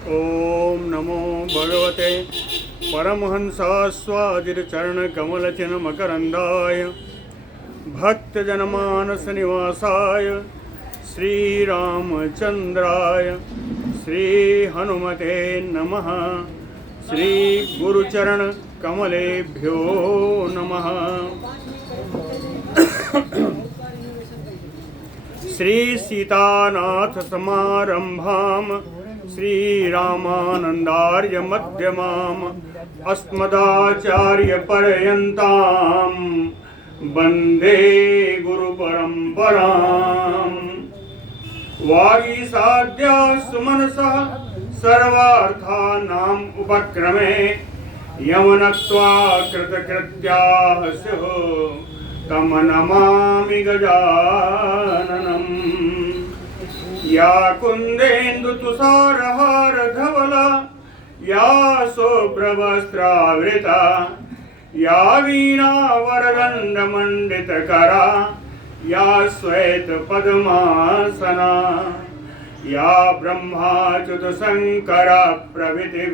ओम नमो भगवते परमहंसास्वादितचरणकमलचिन्मकरन्दाय भक्तजनमानसनिवासाय श्रीरामचन्द्राय श्रीहनुमते नमः। श्रीगुरुचरणकमलेभ्यो नमः। श्रीसीतानाथसमारम्भां श्रीरामानन्दार्यमध्यमाम् अस्मदाचार्यपर्यन्तां वन्दे गुरुपरम्पराम्। वागीसाद्या सुमनसः सर्वार्थानाम् उपक्रमे यमनत्वा कृतकृत्याः स्युः तं नमामि गजाननम्। या कुन्देन्दुतुषारहारधवला या शुभ्रवस्त्रावृता या वीणावरदण्डमण्डितकरा या श्वेतपद्मासना या ब्रह्माच्युतशङ्करा प्रभृतिभिर्देवैः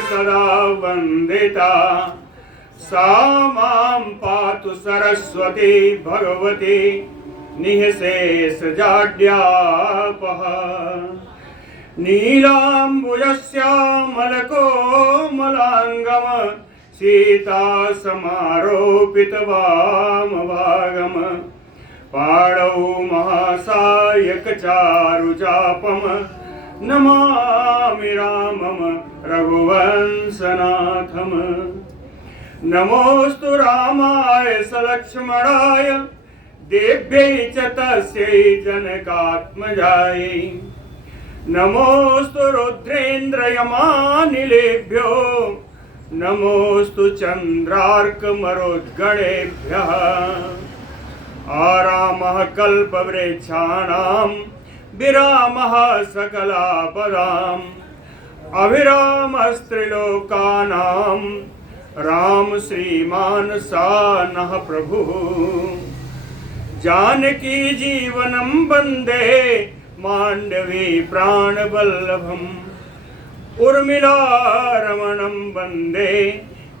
सदा वन्दिता सा मां पातु सरस्वती भगवती निःशेषजाड्यापः। नीलाम्बुजश्यामलकोमलाङ्गम सीतासमारोपितवामभागम पाणौ महासायकचारुचापम नमामि रामम रघुवंशनाथम। नमोस्तु रामाय सलक्ष्मणाय देव्यै च तस्यै जनकात्मजायै। नमोस्तु रुद्रेन्द्रयमानिलेभ्यो नमोस्तु चन्द्रार्कमरुद्गणेभ्यः। आरामः कल्पवृक्षाणां विरामः सकलापदाम् अभिरामस्त्रिलोकानां राम श्रीमान सानः प्रभुः। जानकी जीवनं वन्दे मांडवी प्राणवल्लभम् उर्मिलारमणं वन्दे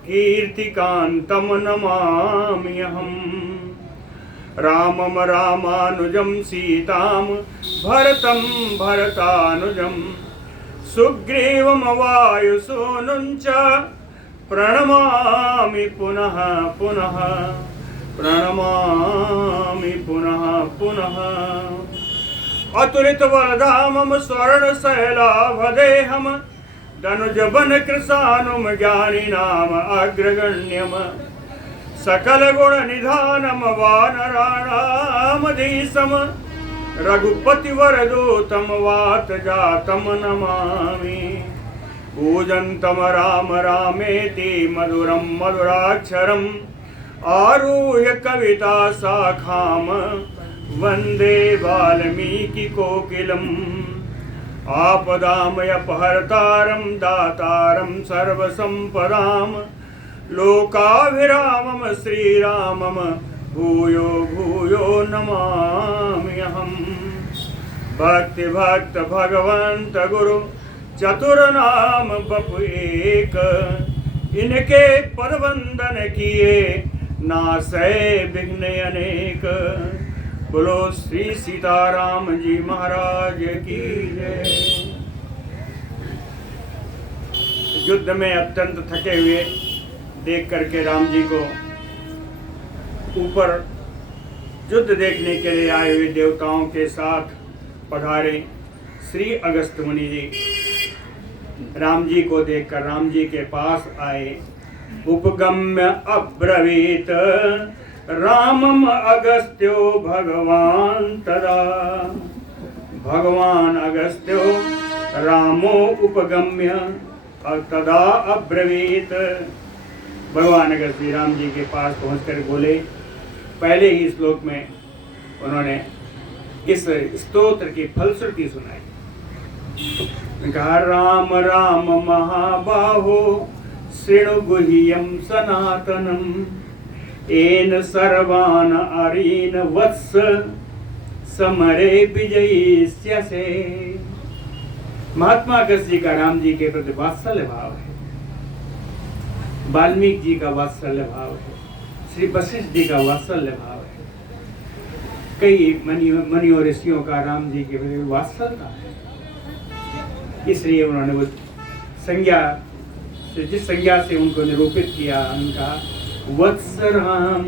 कीर्तिकान्तं नमाम्यहम्। रामं रामानुजं सीतां भरतं भरतानुजं सुग्रीवं वायुसूनुं च प्रणमामि पुनः पुनः प्रणमामि पुनः पुनः। अतुलितवरदामं स्वर्णशैलाभदेहं दनुजवन कृशानुं ज्ञानिनाम अग्रगण्यम् सकलगुणनिधानं वानराणामधीशं रघुपतिवरदूतं वातजातं नमामि। कूजन्तं राम रामेति मधुरं मधुराक्षरम् आरुह्य कविता शाखां वन्दे वाल्मीकिकोकिलम्। आपदामयपहर्तारं दातारं सर्वसम्पदां लोकाभिरामं श्रीरामं भूयो भूयो नमाम्यहम्। भक्तिभक्त भगवंत गुरु चतुरनाम बपु एक इनके पदवंदन किए नासै विघ्न अनेक। बोलो श्री सीताराम जी महाराज की जय। युद्ध में अत्यंत थके हुए देख करके राम जी को ऊपर युद्ध देखने के लिए आए हुए देवताओं के साथ पधारे श्री अगस्त मुनि जी राम जी को देखकर राम जी के पास आए। उपगम्य अब्रवीत रामम अगस्त्यो भगवान तदा। भगवान अगस्त्यो रामो उपगम्य तदा अब्रवीत। भगवान अगस्त जी राम जी के पास पहुंचकर बोले। पहले ही श्लोक में उन्होंने इस स्तोत्र की फलश्रुति सुनाई। कहा राम राम महाबाहो शृणु गुह्यं सनातनम् येन सर्वान् अरीन् वत्स समरे विजयिष्यसे। महात्मा अगस्त जी का राम जी के प्रति वात्सल्य भाव है, वाल्मीकि जी का वात्सल्य भाव है, श्री वशिष्ठ जी का वात्सल्य भाव है, कई मुनियों ऋषियों का राम जी के प्रति वात्सल्य है। इसलिए उन्होंने वो संज्ञा से, जिस संज्ञा से उनको निरूपित किया, उनका वत्स राम,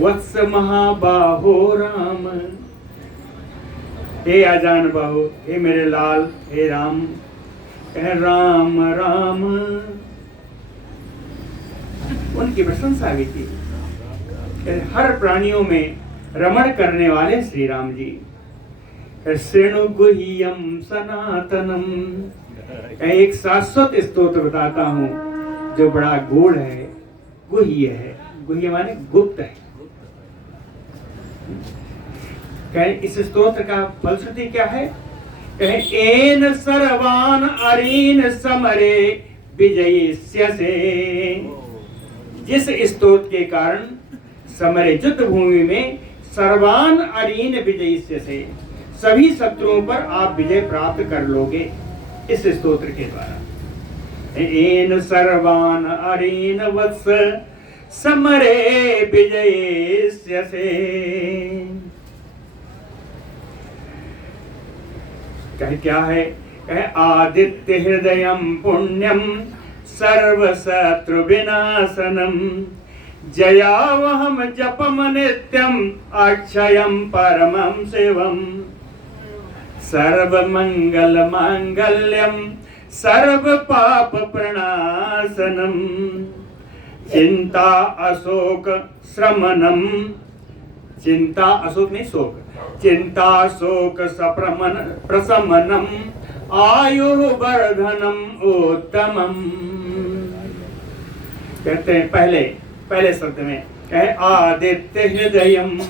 वत्स महाबाहो राम, हे आजान बाहु, हे मेरे लाल, हे राम, हे राम राम। उनकी प्रशंसा भी की। हर प्राणियों में रमण करने वाले श्री राम जी। श्रेणु गुह्यम सनातनम, एक शाश्वत स्तोत्र बताता हूँ जो बड़ा गूढ़ है, गुह्य है। गुह्य माने गुप्त है। कहे इस स्तोत्र का फलश्रुति क्या है? कहे एन सर्वान अरीन समरे विजयिष्यसे, जिस स्तोत्र के कारण समरे युद्ध भूमि में सर्वान अरीन विजयिष्यसे, सभी शत्रुओं पर आप विजय प्राप्त कर लोगे इस स्तोत्र के द्वारा। एन सर्वान अरीन वत्स समरे विजयिष्यसे। कहे क्या है? कहे आदित्य हृदयम पुण्यम सर्वशत्रु विनाशनम, जयावहम जपम नित्यम अक्षयम परमं शिवम, सर्वमंगल मांगल्यम सर्व पाप प्रणाशनम, चिंता अशोक श्रमणम, चिंता अशोक नहीं शोक, चिंता शोक सप्रमन प्रशमनम, आयु वर्धनम उत्तमम। कहते हैं पहले शब्द में कहे आदित्य हृदयम,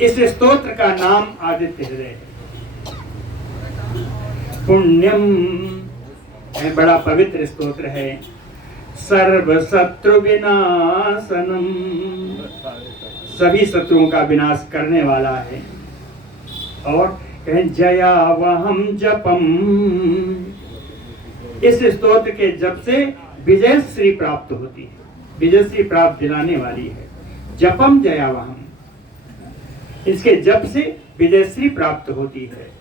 इस स्तोत्र का नाम आदित्य हृदय है। पुण्यम बड़ा पवित्र स्तोत्र है। सर्व शत्रु विनाशनम, सभी शत्रुओं का विनाश करने वाला है। और कहें जयावहम जपम, इस स्तोत्र के जप से विजय श्री प्राप्त होती है, विजय श्री प्राप्त दिलाने वाली है। जपम जयावहम, इसके जप से विजय श्री प्राप्त होती है।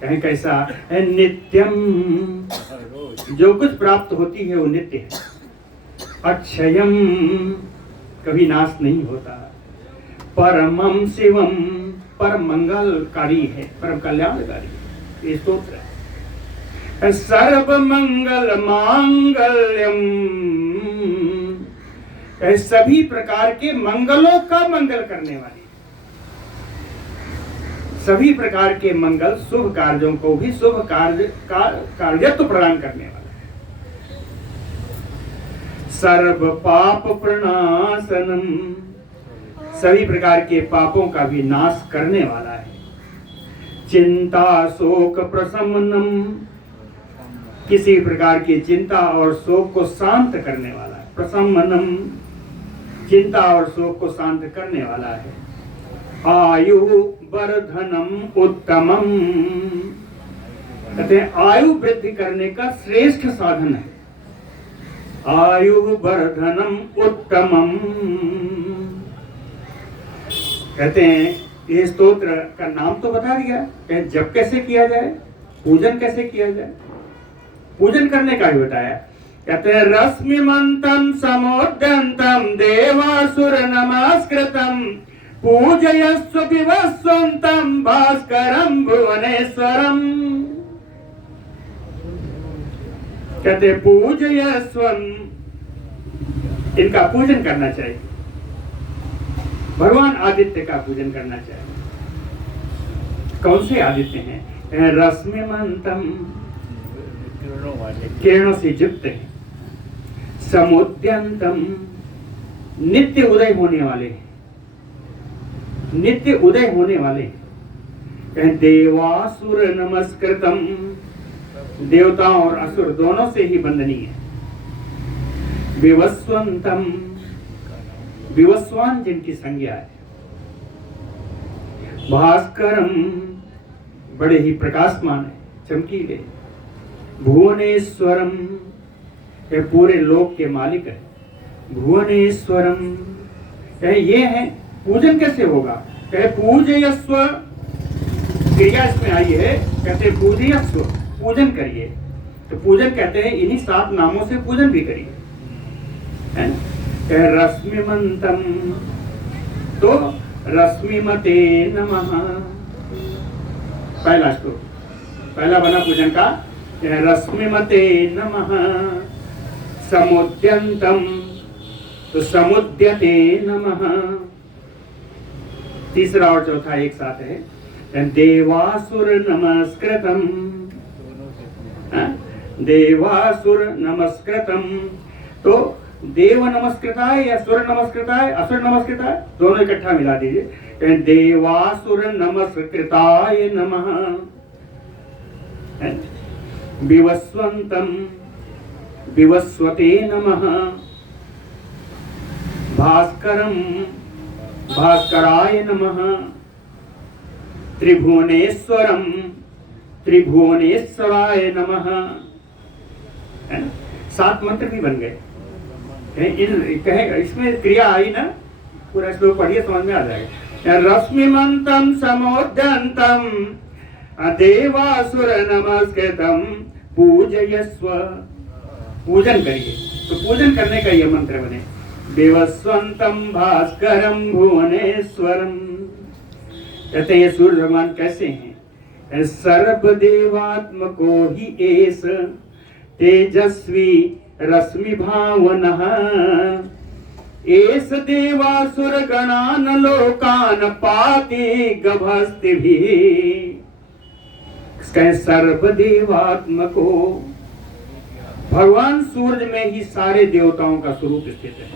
कहें कैसा है? नित्यम, जो कुछ प्राप्त होती है वो नित्य है। अक्षयम, कभी नाश नहीं होता। परमं शिवम, परम मंगलकारी है, परम कल्याणकारी है ये स्तोत्र है। सर्व मंगल मांगल्यम, सभी प्रकार के मंगलों का मंगल करने वाली, सभी प्रकार के मंगल शुभ कार्यों को भी शुभ कार्यत्व प्रदान करने वाला है। सर्व पाप प्रणाशनम, सभी प्रकार के पापों का भी नाश करने वाला है। चिंता शोक प्रशमनम, किसी प्रकार की चिंता और शोक को शांत करने वाला है। प्रशमनम, चिंता और शोक को शांत करने वाला है। आयु वर्धनम उत्तमम, कहते हैं आयु वृद्धि करने का श्रेष्ठ साधन है। आयु वर्धनम उत्तमम, कहते हैं ये स्तोत्र का नाम तो बता दिया, कहते जप कैसे किया जाए, पूजन कैसे किया जाए, पूजन करने का भी बताया। कहते हैं रश्मिमंतम समोद्यंतम देवासुर नमस्कृतम, पूजयस्व विवस्वंतम भास्करम भुवनेश्वरम। कहते पूजयस्वं, इनका पूजन करना चाहिए, भगवान आदित्य का पूजन करना चाहिए। कौन से आदित्य हैं? रश्मिमंतम, किरणों से युक्त है। समुद्यंतम, नित्य उदय होने वाले, नित्य उदय होने वाले। देवासुर नमस्कृतम, देवताओं और असुर दोनों से ही वंदनीय है। विवस्वंतम, विवस्वान जिनकी संज्ञा है। भास्करम, बड़े ही प्रकाशमान है, चमकीले। भुवनेश्वरम, ये पूरे लोक के मालिक है। भुवनेश्वरम, कहे ये है। पूजन कैसे होगा? कहे पूजयस्व, क्रिया इसमें आई है, कहते पूजयस्व, पूजन करिए। तो पूजन कहते हैं इन्हीं 7 नामों से पूजन भी करिए, है ना? कहे रश्मिमंतम, तो रश्मिमते नमः, पहला श्लोक, पहला बना पूजन का। रश्मिमते नमः। समुद्यंतम, तो समुद्यते नमः। तीसरा और चौथा एक साथ है। देवासुर नमस्कृतम, देवासुर नमस्कृतम, तो देव नमस्कृताय या सुर नमस्कृताय, असुर नमस्कृताय, दोनों इकट्ठा मिला दीजिए। देवासुर नमस्कृताय नमः। विवस्वंतम, विवस्वते नमः। भास्करम, भास्कराय नमः। त्रिभुवनेश्वरम, त्रिभुवनेश्वराय नमः। 7 मंत्र भी बन गए। कहे इसमें क्रिया आई ना, पूरा श्लोक पढ़िए समझ में आ जाएगा। रश्मिमंतम समोद्यंतम देवासुर नमस्कृतम पूजयस्व, पूजन करिए। तो पूजन करने का ये मंत्र बने। देवस्वंतम भास्करम भुवनेश्वरम, कहते हैं सूर्य भगवान कैसे हैं? सर्वदेवात्मको ही एस तेजस्वी रश्मि भावनः। एस देवासुर गणान लोकान पाति गभस्तिभिः। सर्वदेवात्मको, भगवान सूर्य में ही सारे देवताओं का स्वरूप स्थित है।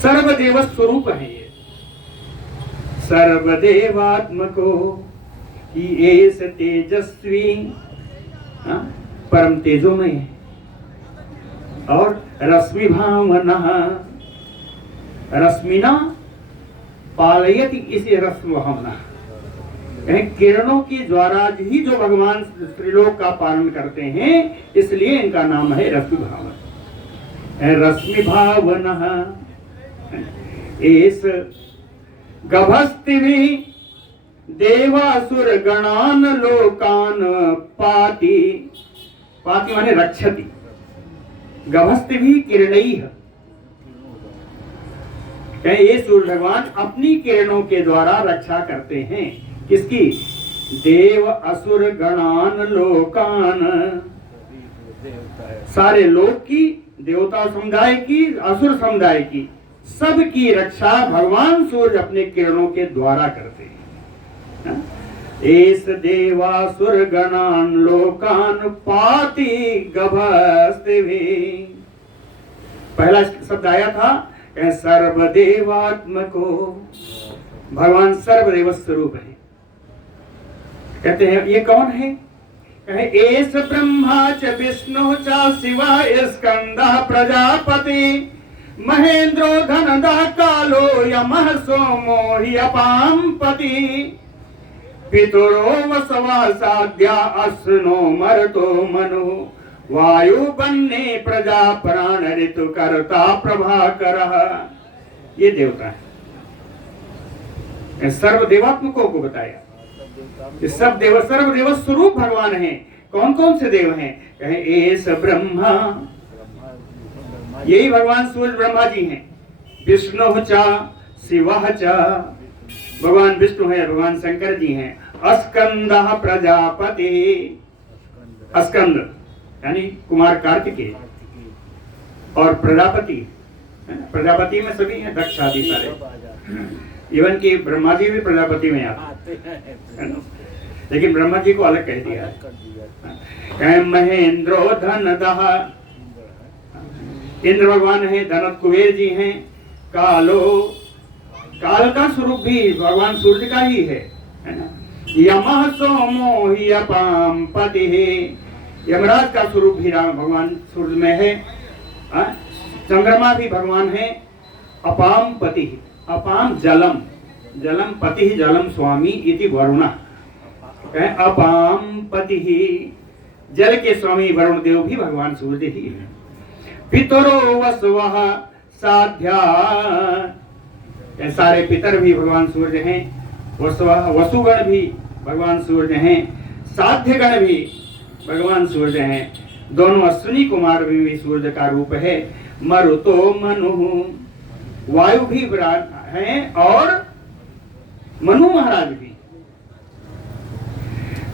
सर्वदेव स्वरूप है ये। सर्वदेवात्मको ही एस तेजस्वी, परम तेजोमय है। और रश्मि भावनः, रश्मिना पालयति, इसे रश्मि भावना, किरणों की द्वारा ही जो भगवान त्रिलोक का पालन करते हैं, इसलिए इनका नाम है रश्मि भावन। रश्मि भावनः एस गभस्तिभिः देवासुर गणान लोकान पाति, पाति माने रक्षति, गभस्तिभिः किरणैः। ये सूर्य भगवान अपनी किरणों के द्वारा रक्षा करते हैं। किसकी? देव असुर गणान लोकान, सारे लोक की, देवता समुदाय की, असुर समुदाय की, सब की रक्षा भगवान सूर्य अपने किरणों के द्वारा करते हैं। एस देवासुर गणान लोकान पाति गभस्तिभिः। पहला शब्द आया था सर्वदेवात्मको, भगवान सर्वदेव स्वरूप है। कहते हैं ये कौन है? एस ब्रह्मा च विष्णु च शिवा स्कंदः प्रजापति महेंद्रो धनदः कालो यमः सोमो हि अपां पति पितरो वसवा साध्या अश्नो मरुतो मनु वायु बन्ने प्रजा प्राण ऋतु कर्ता प्रभाकरः। ये देवता है। सर्वदेवात्मकों को बताया। ये सब देव सर्वदेव स्वरूप भगवान हैं। कौन कौन से देव हैं? कहे एस ब्रह्मा, यही भगवान सूर्य ब्रह्मा जी हैं। विष्णु च शिवः च, भगवान विष्णु है, भगवान शंकर जी हैं। स्कंदः प्रजापति, स्कंद यानी कुमार कार्तिकेय, और प्रजापति, प्रजापति में सभी हैं, दक्ष आदि सारे। इवन की ब्रह्मा जी भी प्रजापति में आते हैं, लेकिन ब्रह्मा जी को अलग कह दिया है। महेंद्रो धनदः, इंद्र भगवान है, धनत कुबेर जी हैं। कालो, काल का स्वरूप भी भगवान सूर्य का ही है ना। यमः सोमो हि अपां पतिः, यमराज का स्वरूप भी राम भगवान सूर्य में है। चंद्रमा भी भगवान है। अपां पतिः, अपां जलम, जलम पतिः जलम स्वामी इति वरुणः, अपाम पति ही, जल के स्वामी वरुण देव भी भगवान सूर्य ही है। पितरो वसुवः साध्या, सारे पितर भी भगवान सूर्य हैं। वसुगण भी भगवान सूर्य हैं, साध्यगण भी भगवान सूर्य हैं। दोनों अश्विनी कुमार भी सूर्य का रूप है। मरुतो मनु, वायु भी विराट हैं और मनु महाराज भी।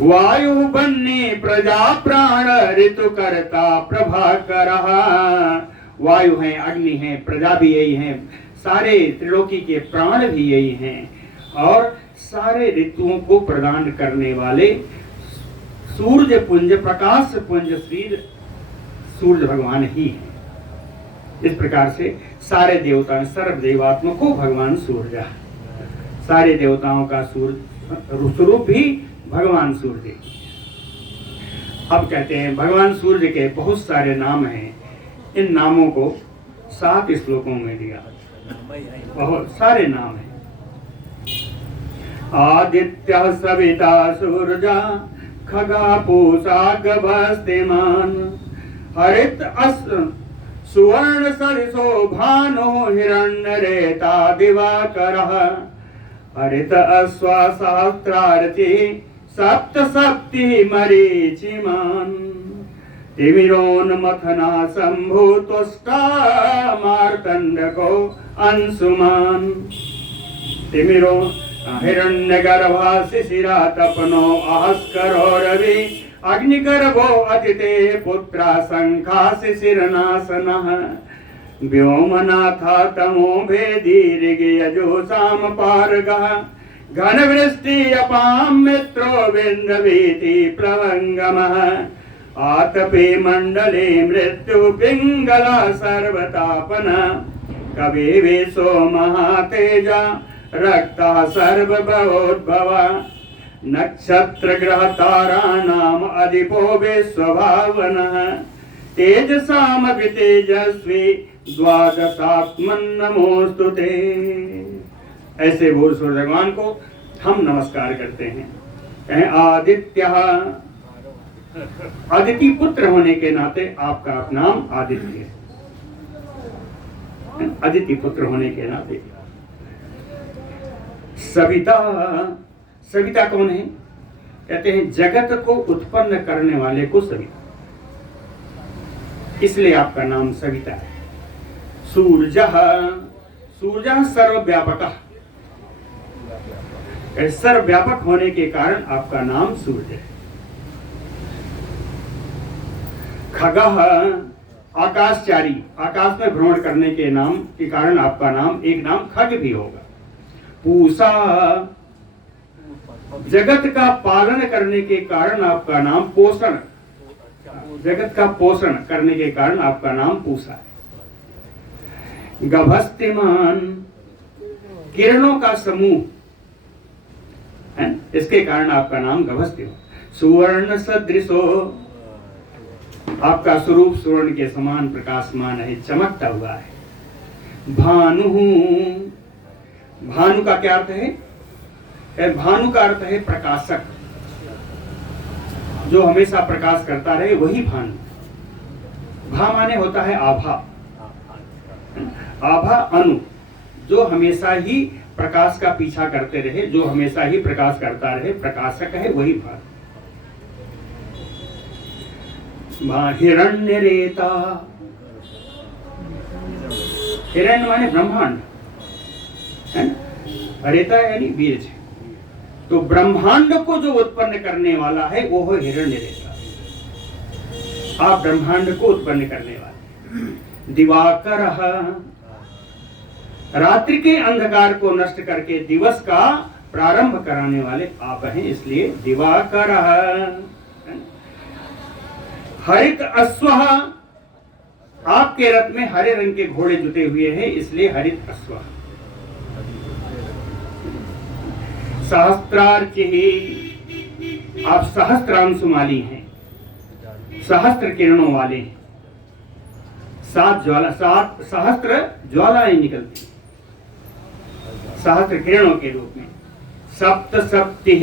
वायु बन्ने प्रजा प्राण ऋतु करता प्रभाकर, वायु हैं, अग्नि हैं, प्रजा भी यही हैं, सारे त्रिलोकी के प्राण भी यही हैं और सारे ऋतुओं को प्रदान करने वाले सूर्य पुंज, प्रकाश पुंज श्री सूर्य भगवान ही है। इस प्रकार से सारे देवता, सर्व देवात्मा को भगवान सूर्य, सारे देवताओं का सूर्य स्वरूप भी भगवान सूर्य। अब कहते हैं भगवान सूर्य के बहुत सारे नाम हैं। इन नामों को 7 श्लोकों में दिया, बहुत सारे नाम हैं। आदित्य सविता सूर्या खगा पूषा गभस्तिमान, हरित सुवर्ण सरिसो भानो हिरण्य रेता दिवाकरः, हरित अश्वा सहस्रारथि सप्त सप्ति मरीचिमान्, तिमिरोन्मथना शम्भुतुष्टा मार्तण्डको अंशुमान्, तिमिरो हिरण्यगर्भा शिशिरा तपनो आहस्करो रवि, अग्निगर्भो अतिते पुत्रा शंखा शिशिरनाशनः, व्योमनाथा तमो भेदी ऋग्यजो साम पारगः, घनवृष्टि अपाम मित्रो विन्द्रवीति प्लवंगमः, आतपे मंडले मृत्यु पिंगला सर्वतापन, कवि वेशो महातेजा रक्ता सर्वभवोद्भव, नक्षत्र ग्रह ताराणाम अधिपो विश्वभावनः, तेजसाम तेजस्वी द्वादशात्मन् नमोस्तुते। ऐसे बोल सूर्य भगवान को हम नमस्कार करते हैं। कहें आदित्य, आदिति पुत्र होने के नाते आपका नाम आदित्य है, आदिति पुत्र होने के नाते। सविता, सविता कौन है? कहते हैं जगत को उत्पन्न करने वाले को सविता, इसलिए आपका नाम सविता है। सूर्य, सूर्य सर्वव्यापक, सर्वव्यापक होने के कारण आपका नाम सूर्य है। खगः, आकाशचारी, आकाश में भ्रमण करने के नाम के कारण आपका नाम, एक नाम खग भी होगा। पूषा, जगत का पालन करने के कारण आपका नाम पोषण, जगत का पोषण करने के कारण आपका नाम पूषा है। गभस्तिमान, किरणों का समूह है, इसके कारण आपका नाम गभस्तिमान। सुवर्ण सदृशो, आपका स्वरूप स्वर्ण के समान प्रकाशमान है, चमकता हुआ है। भानु, भानु का क्या अर्थ है? भानु का अर्थ है प्रकाशक, जो हमेशा प्रकाश करता रहे वही भानु। भा माने होता है आभा, आभा अनु, जो हमेशा ही प्रकाश का पीछा करते रहे, जो हमेशा ही प्रकाश करता रहे, प्रकाशक है वही भानु। हिरण्य रेता, हिरण्य माने ब्रह्मांड है ना, रेता यानी बीज। तो ब्रह्मांड को जो उत्पन्न करने वाला है वो है हिरण्य रेता। आप ब्रह्मांड को उत्पन्न करने वाले। दिवाकर, रात्रि के अंधकार को नष्ट करके दिवस का प्रारंभ कराने वाले आप हैं, इसलिए दिवाकर। हरित अश्व, आपके रथ में हरे रंग के घोड़े जुटे हुए हैं, इसलिए हरित अश्व। सहस्त्रार्ची, आप सहस्त्रांशुमाली हैं, सहस्त्र किरणों वाले हैं। 7 ज्वाला, 7 सहस्त्र ज्वालाएं निकलती सहस्त्र किरणों के रूप में। सप्त सप्ति,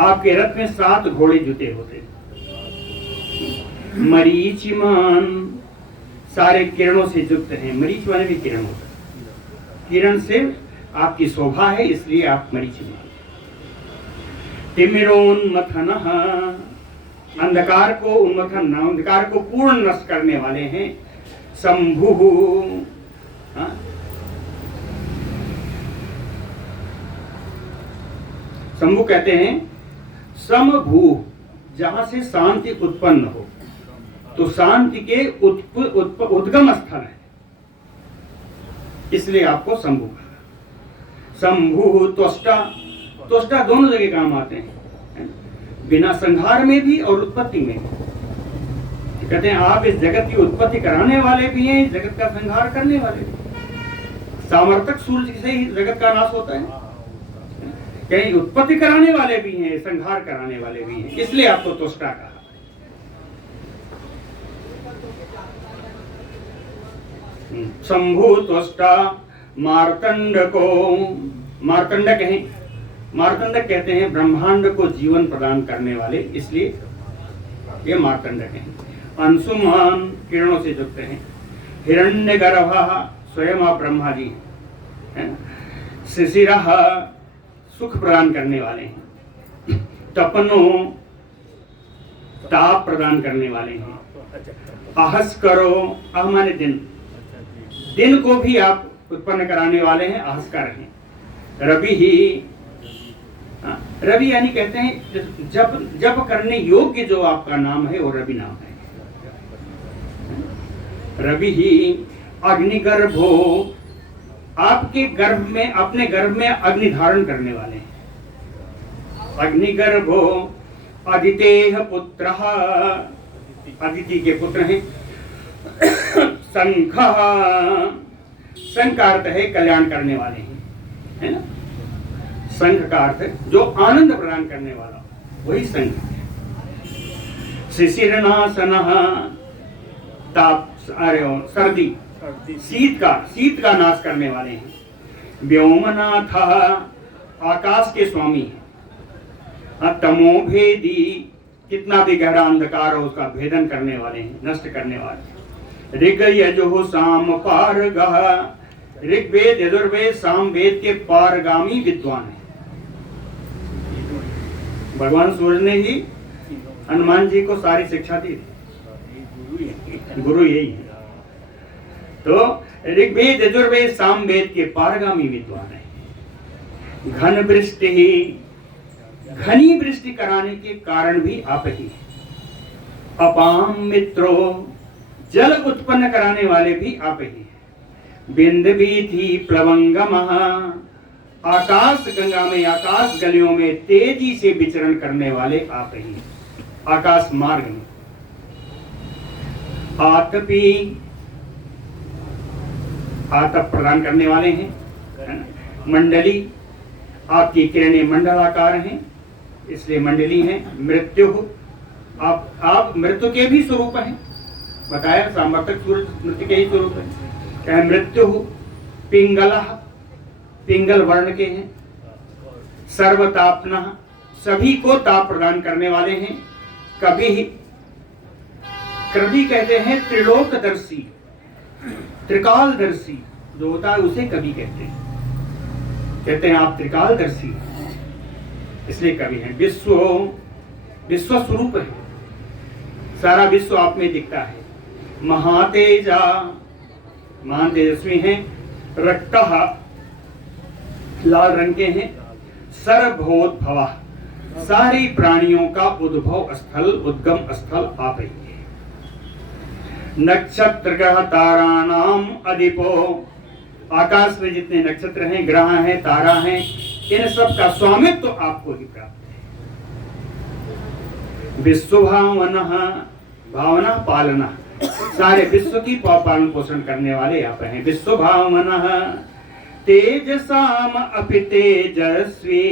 आपके रथ में 7 घोड़े जुटे होते। मरीचिमान, सारे किरणों से युक्त हैं। मरीच वाले भी किरण होता है, किरण से आपकी शोभा है, इसलिए आप मरीचिमान। तिमिरोन्मथनः, अंधकार को उन्मथन, अंधकार को पूर्ण नष्ट करने वाले हैं। शंभुः, शंभु कहते हैं समभू, जहां से शांति उत्पन्न हो, तो शांति के उद्गम स्थल है, इसलिए आपको शंभु कहा। शंभु त्वष्टा, त्वष्टा दोनों जगह काम आते हैं, बिना संहार में भी और उत्पत्ति में भी। कहते हैं आप इस जगत की उत्पत्ति कराने वाले भी हैं, इस जगत का संहार करने वाले भी। सामर्थक सूर्य से ही जगत का नाश होता है, कहीं उत्पत्ति कराने वाले भी हैं, संहार कराने वाले भी हैं, इसलिए आपको त्वष्टा कहा। शंभु त्वष्टा मार्तंड को, मार्तंडक हैं, मार्तंडक कहते हैं ब्रह्मांड को जीवन प्रदान करने वाले, इसलिए ये मार्तंडक हैं। अंशुमान, किरणों से युक्त हैं। हिरण्यगर्भः, स्वयं आप ब्रह्मा जी हैं। शिशिरः, सुख प्रदान करने वाले हैं। तपनो, ताप प्रदान करने वाले हैं। अहस करो, अह माने दिन, दिन को भी आप उत्पन्न कराने वाले हैं, अहस्कर हैं। रवि ही, रवि यानी कहते हैं जप करने योग्य जो आपका नाम है वो रवि नाम है। रवि ही अग्निगर्भो, आपके गर्भ में, अपने गर्भ में अग्नि धारण करने वाले हैं। अग्निगर्भो अदितेह पुत्रः, अदिति के पुत्र हैं। शंखः, शंख का अर्थ है कल्याण करने वाले हैं, है ना। शंख का अर्थ है जो आनंद प्रदान करने वाला, वही शंख है। शिशिरनाशनः, ताप, अरे सर्दी, शीत का नाश करने वाले हैं। व्योमनाथः, आकाश के स्वामी हैं। तमोभेदी, कितना भी गहरा अंधकार हो उसका भेदन करने वाले हैं, नष्ट करने वाले। ऋग यजुः साम पारगः, ऋग्वेद यजुर्वेद सामवेद के पारगामी विद्वान हैं। भगवान सूर्य ने ही हनुमान जी को सारी शिक्षा दी, गुरु यही है। तो ऋग्वेद यजुर्वेद सामवेद के पारगामी विद्वान है। घन वृष्टि ही, घनी वृष्टि कराने के कारण भी आप ही हैं। अपाम मित्रो, जल उत्पन्न कराने वाले भी आप ही हैं। बिंदवीथि प्लवंगमः, आकाश गंगा में, आकाश गलियों में तेजी से विचरण करने वाले आप ही हैं, आकाश मार्ग में। आतपी, आतप प्रदान करने वाले हैं। मंडली, आपकी किरणें मंडलाकार हैं, इसलिए मंडली हैं। मृत्यु, आप मृत्यु के भी स्वरूप हैं, बताया सामर्थक सूर्य मृत्यु के ही स्वरूप है। क्या मृत्यु, पिंगलः, पिंगल वर्ण के हैं। सर्वतापनः, सभी को ताप प्रदान करने वाले हैं। कभी, कवि कहते हैं त्रिलोकदर्शी, त्रिकालदर्शी जो होता है उसे कवि कहते हैं आप त्रिकालदर्शी, इसलिए कवि हैं। विश्व, विश्व स्वरूप है, सारा विश्व आप में दिखता है। महातेजा, महान तेजस्वी हैं। रक्तः, लाल रंग के हैं। सर्वभूतभवः, सारी प्राणियों का उद्भव स्थल, उद्गम स्थल आप ही हैं। नक्षत्र ग्रह तारानाम अधिपो, आकाश में जितने नक्षत्र हैं, ग्रह हैं, तारा हैं, इन सब का स्वामित्व तो आपको ही प्राप्त है। विश्व भावनः, भावना पालना, सारे विश्व की पालन पोषण करने वाले आप हैं। विश्व भावनः तेजसाम अपि तेजस्वी,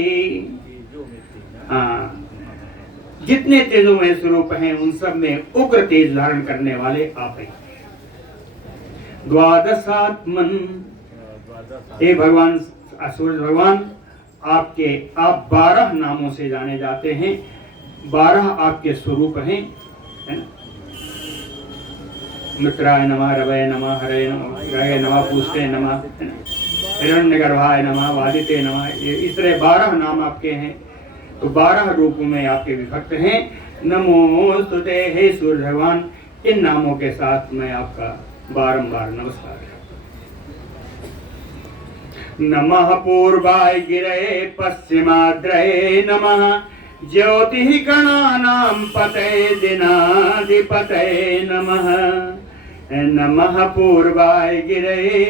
जितने तेजोमय स्वरूप हैं उन सब में उग्र तेज धारण करने वाले आप हैं। द्वादशात्मन, हे भगवान सूर्य भगवान, आप 12 नामों से जाने जाते हैं, 12 आपके स्वरूप हैं, है ना। मित्राय नमः, रवये नमः, हरे नमः, ग्रहे नमः, पूष्टे नमः, हिरण्यगर्भाय नमः, वादिते नमः। ये इस तरह 12 नाम आपके हैं। तो 12 रूपों में आपके विभक्त हैं। नमोस्तुते, हे सूर्य भगवान, इन नामों के साथ मैं आपका बारंबार नमस्कार करता हूं। नमः पूर्वाय गिरये पश्चिमाद्रये नमः, ज्योतिः गणानां पतये दिनाधिपतये नमः। नमः पूर्वाय गिरये,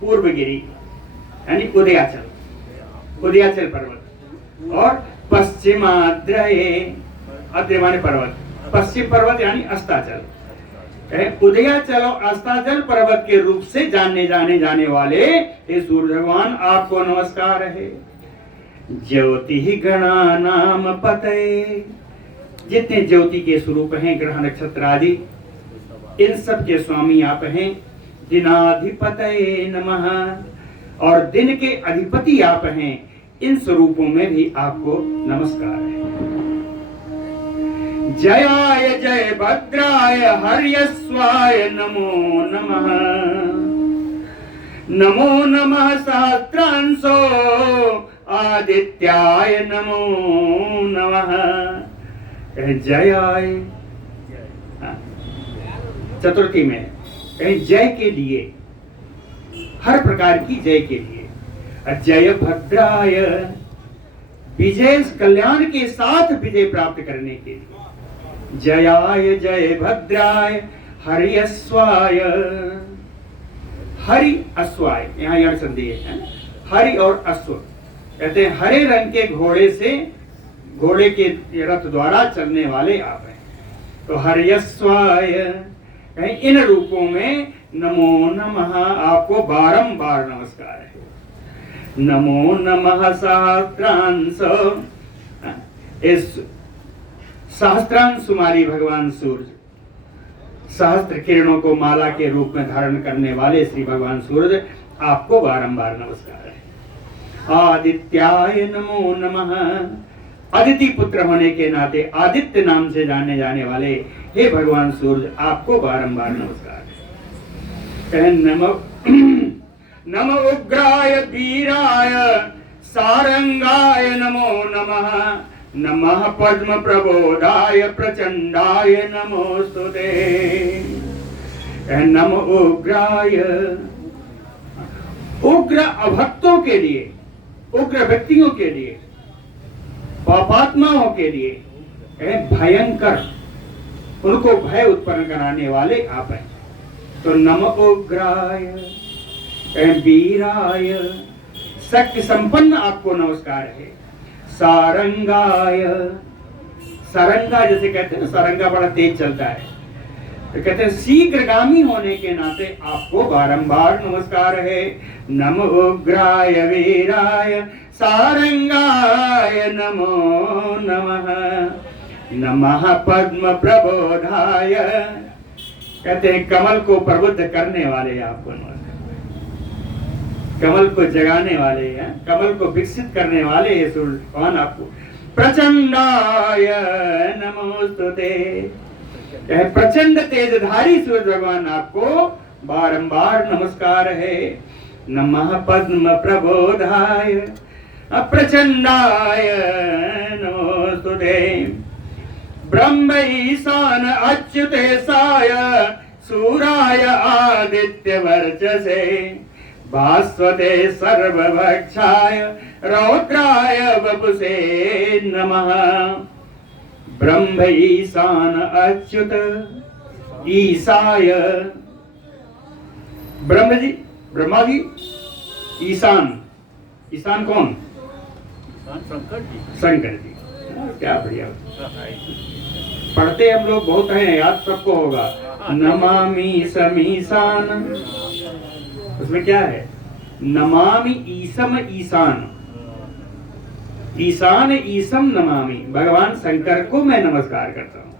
पूर्वगिरी यानी उदयाचल पर्वत, और पश्चिमाद्रये, अद्रि माने पर्वत, पश्चिम पर्वत यानी अस्ताचल। उदयाचल और अस्ताचल पर्वत के रूप से जाने वाले हे सूर्य भगवान, आपको नमस्कार है। ज्योति गणानाम पतये, जितने ज्योति के स्वरूप हैं, ग्रह नक्षत्र आदि, इन सब के स्वामी आप हैं। दिनाधिपतये नमः, और दिन के अधिपति आप हैं। इन स्वरूपों में भी आपको नमस्कार है। जयाय जय भद्राय हर्यस्वाय नमो नमः, नमो नमः सहस्रांशो आदित्याय नमो नमः। जयाय, चतुर्थी में जय के लिए, हर प्रकार की जय के लिए। जय भद्राय, विजय कल्याण के साथ विजय प्राप्त करने के लिए। जयाय जय भद्राय हर्यस्वाय, हरि अश्वाय, यहाँ यह संधि है, हरि और अश्व कहते हैं हरे रंग के घोड़े से, घोड़े के रथ द्वारा चलने वाले आप हैं। तो हर्यस्वाय, इन रूपों में नमो नमः आपको बारंबार नमस्कार है। नमो नमः सहस्रांश, इस सहस्त्रांश सुमारी भगवान सूर्य, सहस्त्र किरणों को माला के रूप में धारण करने वाले श्री भगवान सूर्य, आपको बारंबार नमस्कार है। आदित्याय नमो नमः, अदिति पुत्र होने के नाते आदित्य नाम से जाने वाले हे भगवान सूर्य, आपको बारंबार नमस्कार है। नमो उग्राय वीराय सारंगाय नमो नमः, नमः पद्म प्रबोधाय प्रचंडाय नमोस्तुते। नमो उग्राय, उग्र अभक्तों के लिए, उग्र व्यक्तियों के लिए, पापात्माओं के लिए, भयंकर, उनको भय उत्पन्न कराने वाले आप हैं। तो नमो उग्राय वीराय, शक्ति संपन्न आपको नमस्कार है। सारंगाय, सारंगा जैसे कहते हैं ना, सारंगा बड़ा तेज चलता है, तो कहते हैं शीघ्रगामी होने के नाते आपको बारंबार नमस्कार है। नमो उग्राय वीराय सारंगाय नमो नमः, नमः पद्म प्रबोधाय, कहते हैं कमल को प्रबुद्ध करने वाले आपको नमस्कार, कमल को जगाने वाले हैं, कमल को विकसित करने वाले ये सूर्य भगवान आपको। प्रचंडाय नमोस्तुते, प्रचंड तेजधारी सूर्य भगवान आपको बारंबार नमस्कार है। नमः पद्म प्रबोधाय प्रचंडाय नमोस्तुते। ब्रह्म ईशान अच्युतेशाय सूराय आदित्य वर्चसे, भास्वते सर्वभक्षाय रौद्राय वपुषे नमः। ब्रह्म ईशान अच्युत ईशाय, ब्रह्म जी, ब्रह्मा जी, ईशान, ईशान कौन? शंकर जी। क्या बढ़िया, पढ़ते हम लोग बहुत हैं, याद सबको होगा। नमामि समीशान, उसमें क्या है? नमामि ईसम ईशान, ईशान ईसम नमामि, भगवान शंकर को मैं नमस्कार करता हूँ।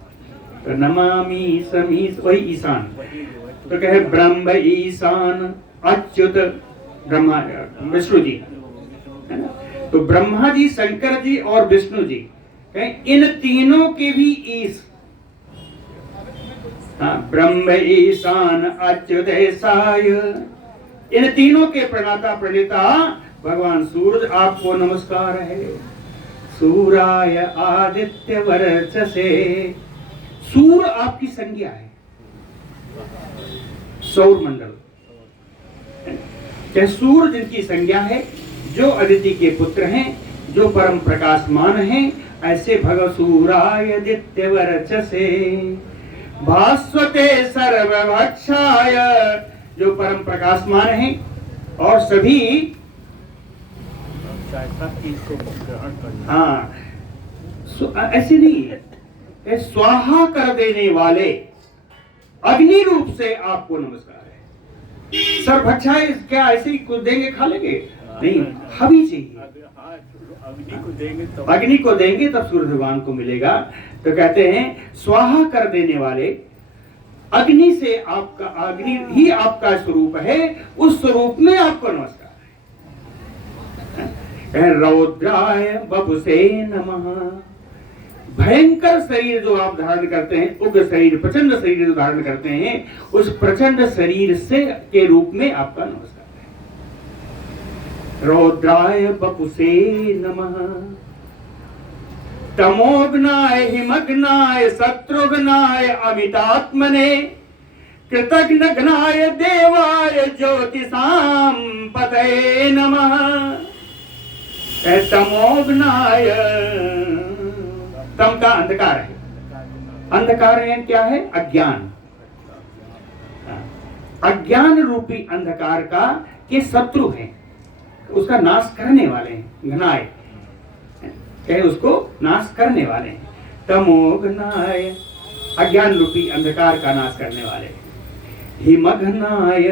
तो नमामि समीश, वही ईशान। तो कहे ब्रह्म ईशान अच्युत, ब्रह्मा विष्णु जी है ना, तो ब्रह्मा जी, शंकर जी और विष्णु जी, इन तीनों के भी ईश, ब्रह्म ईशान अच्युतेशाय, इन तीनों के प्रणेता प्रणेता भगवान सूरज आपको नमस्कार है। सूराय आदित्य वर्चसे, सूर्य आपकी संज्ञा है, सौर मंडल, सूर्य जिनकी संज्ञा है, जो अदिति के पुत्र हैं, जो परम प्रकाशमान हैं, ऐसे भगव सूराय आदित्य वर्चसे भास्वते सर्वभक्षाय, जो परम प्रकाशमान हैं और सभी ऐसे नहीं, स्वाहा कर देने वाले अग्नि रूप से आपको नमस्कार है। सर्वभक्षाय क्या ऐसे ही कुछ देंगे खा लेंगे? नहीं, हवी चाहिए। अग्नि को देंगे तब सूर्य भगवान को मिलेगा। तो कहते हैं स्वाहा कर देने वाले अग्नि से, आपका अग्नि ही आपका स्वरूप है, उस स्वरूप में आपको नमस्कार है। रौद्राय बपुसे नमः, भयंकर शरीर जो आप धारण करते हैं, उग्र शरीर, प्रचंड शरीर जो धारण करते हैं, उस प्रचंड शरीर से के रूप में आपका नमस्कार है। रौद्राय बपुसे नमः, तमोघ्नाय हिमघ्नाय शत्रुघ्नाय अमितात्मने, कृतघ्नघ्नाय देवाय ज्योतिषां पतये नमः। तमोघ्नाय, तम का अंधकार है, अंधकार है क्या है? अज्ञान, अज्ञान रूपी अंधकार का के शत्रु हैं, उसका नाश करने वाले हैं। घ्नाय कहे उसको नाश करने वाले हैं। तमोघ्नाय, अज्ञान रूपी अंधकार का नाश करने वाले। हिमघ्नाय,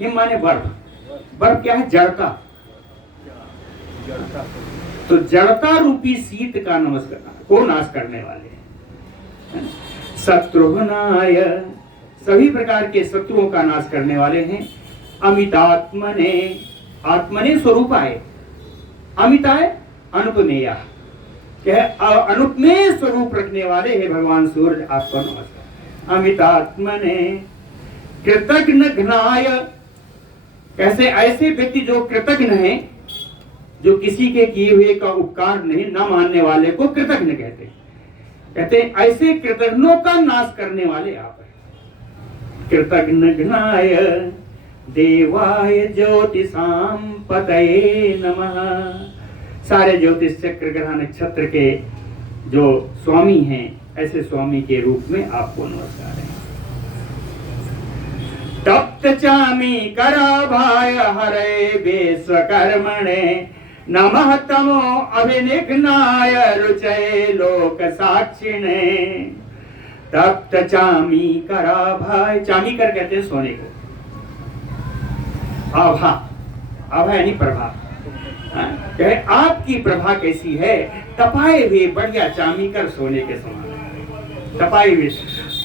हिम माने बर्फ, बर्फ क्या है? जड़ता, तो जड़ता रूपी शीत का नमस्कार को नाश करने वाले। शत्रुघ्नाय, सभी प्रकार के शत्रुओं का नाश करने वाले हैं। अमितात्मने, आत्मने स्वरूपाय, अमिताय अनुपमेय, अनुपमेय स्वरूप रखने वाले हैं भगवान सूर्य, आपको नमस्कार। अमितात्मने कृतघ्न घ्नाय, कैसे? ऐसे व्यक्ति जो कृतघ्न हैं, जो किसी के किए हुए का उपकार नहीं न मानने वाले को कृतघ्न कहते हैं। कहते हैं ऐसे कृतघ्नों का नाश करने वाले आप हैं। कृतघ्न घ्नाय देवाय ज्योतिषां पतये नमः, सारे ज्योतिष चक्र ग्रह नक्षत्र के जो स्वामी हैं, ऐसे स्वामी के रूप में आपको नमस्कार है। तप्त चामी कराभाय हरे विश्वकर्मणे, नमः तमो अभिनिघ्नाय रुचये लोक साक्षिणे। तप्त चामी कराभाय, चामी कर कहते हैं सोने को, आभा, आभा यानी प्रभा। आपकी प्रभा कैसी है? तपाए हुए बढ़िया चामी कर सोने के समान, तपाए हुए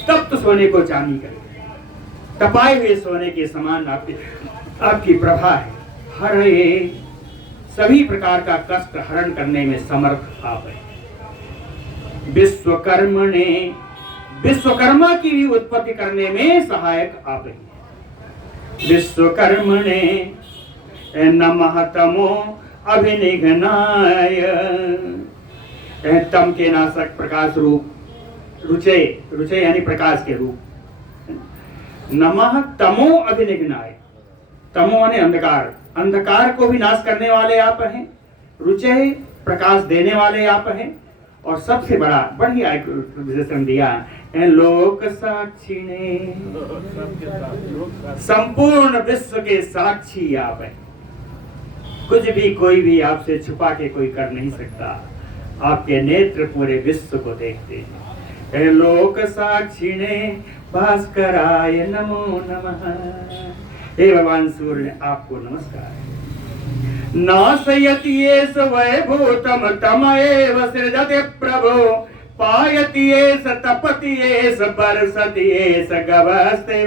तप्त सोने को चामी कर, तपाए हुए सोने के समान आपकी प्रभा है। हरे, सभी प्रकार का कष्ट हरण करने में समर्थ आप है। विश्वकर्मणे, विश्वकर्मा की भी उत्पत्ति करने में सहायक आप है। विश्वकर्मणे नमः तमो अभिनिघ्नाय, तम के नाशक प्रकाश रूप, रुचे, रुचे यानी प्रकाश के रूप। नमः तमो अभिनिघ्नाय, तमो यानी अंधकार, अंधकार को भी नाश करने वाले आप हैं। रुचे, प्रकाश देने वाले आप हैं। और सबसे बड़ा बढ़िया एक विशेषण दिया, लोक साक्षिणे, संपूर्ण विश्व के साक्षी आप हैं। कुछ भी कोई भी आपसे छुपा के कोई कर नहीं सकता, आपके नेत्र पूरे विश्व को देखते हैं। लोक साक्षिणे भास्कराय नमो नमः। हे भगवान सूर्य, आपको नमस्कार है। नाशयति येष वैभूतम तमएव सृजति प्रभो, पायति येष तपति येष बरसति येष गवस्ते।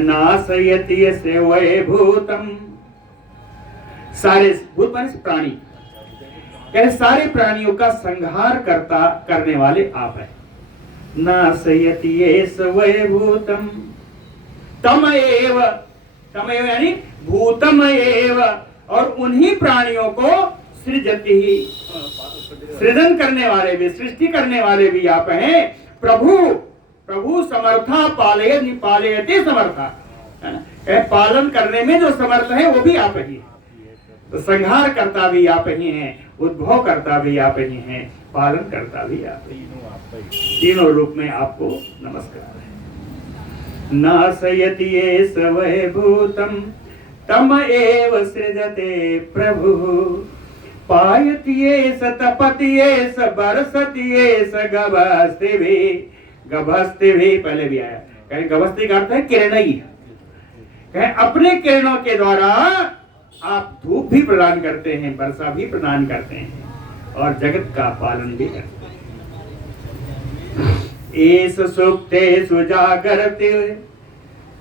नाशयति येष वैभूतम, सारे भूत माने प्राणी, कहे सारे प्राणियों का संहार करने वाले आप हैं। नासयति येष वैभूतम तमएव, तमएव यानी भूतम एव, और उन्हीं प्राणियों को सृजति, सृजन करने वाले भी, सृष्टि करने वाले भी आप हैं। प्रभु, प्रभु समर्था पालयति पालयति समर्था, पालन करने में जो समर्थ है वो भी आप ही है। तो संहार करता भी आप ही हैं, उद्भव करता भी आप ही हैं, पालन करता भी आप ही हैं। तीनों रूप में आपको नमस्कार है। नासयति येष वैभूतम तम एव सृजते प्रभु, पायति येष तपति येष बरसति येष गभस्तिभिः, गभस्तिभिः पहले भी आया, कहे गभस्ति का अर्थ है किरणई, कहे अपने किरणों के द्वारा आप धूप भी प्रदान करते हैं, वर्षा भी प्रदान करते हैं और जगत का पालन भी करते हैं। एष सुप्तेषु जागर्ति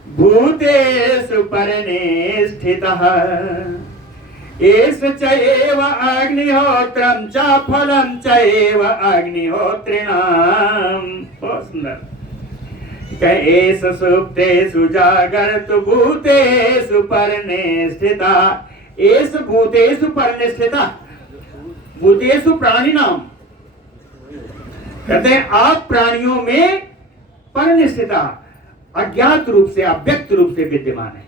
भूतेषु परने स्थितः, एष च एव अग्निहोत्रं च फलं च एव अग्निहोत्रिणां। बहुत सुंदर, एष सुप्तेषु जागर्तु भूतेषु परने स्थिता, एष भूतेषु परने स्थिता, भूतेषु प्राणिनाम, कहते हैं आप प्राणियों में परने स्थिता, अज्ञात रूप से अव्यक्त रूप से विद्यमान है।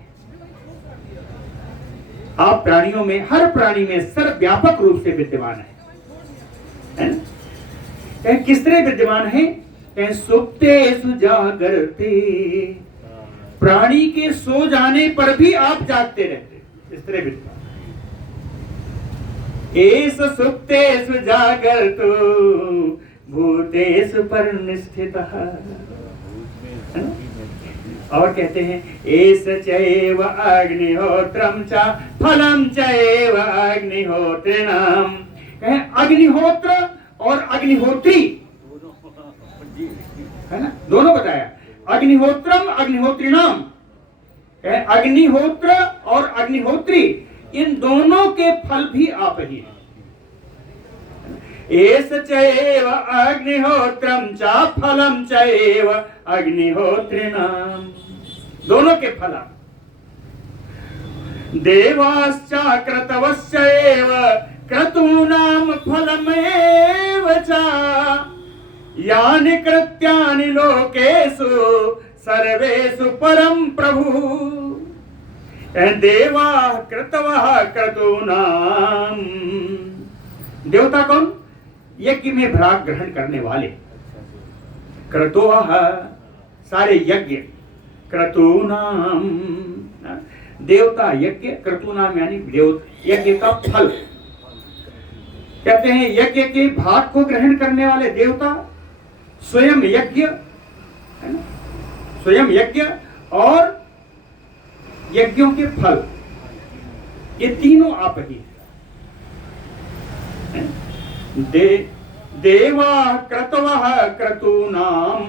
आप प्राणियों में, हर प्राणी में सर्वव्यापक रूप से विद्यमान है ना? किस तरह विद्यमान है? सुप्तेषु जागर्ते, प्राणी के सो जाने पर भी आप जागते रहते, इस तरह विद्यमान। एष सुप्तेषु जागर्तो भूतेषु परनिष्ठितः, और कहते हैं एष चैव अग्निहोत्रं च फलं चैव अग्निहोत्रिणां, कहे अग्निहोत्र और अग्निहोत्री है ना, दोनों बताया। अग्निहोत्रम अग्निहोत्रिणाम, अग्निहोत्र और अग्निहोत्री इन दोनों के फल भी आप ही हैं। एष चैव अग्निहोत्रम च फलं चैव अग्निहोत्रिणां, दोनों के फल। देवाश्च क्रतवश्चैव क्रतूनां फलमेव च, यानि कृत्यानि लोकेषु सर्वेषु परम प्रभु। देवा क्रतवः क्रतूनां, देवता कौन? यज्ञ में भाग ग्रहण करने वाले। क्रतुः सारे यज्ञ, क्रतूनां देवता यज्ञ, क्रतूनां यानी यज्ञ का फल। कहते हैं यज्ञ के भाग को ग्रहण करने वाले देवता, स्वयं यज्ञ है ना, स्वयं यज्ञ और यज्ञों के फल, ये तीनों आप ही हैं। देवा क्रतवः क्रतूनां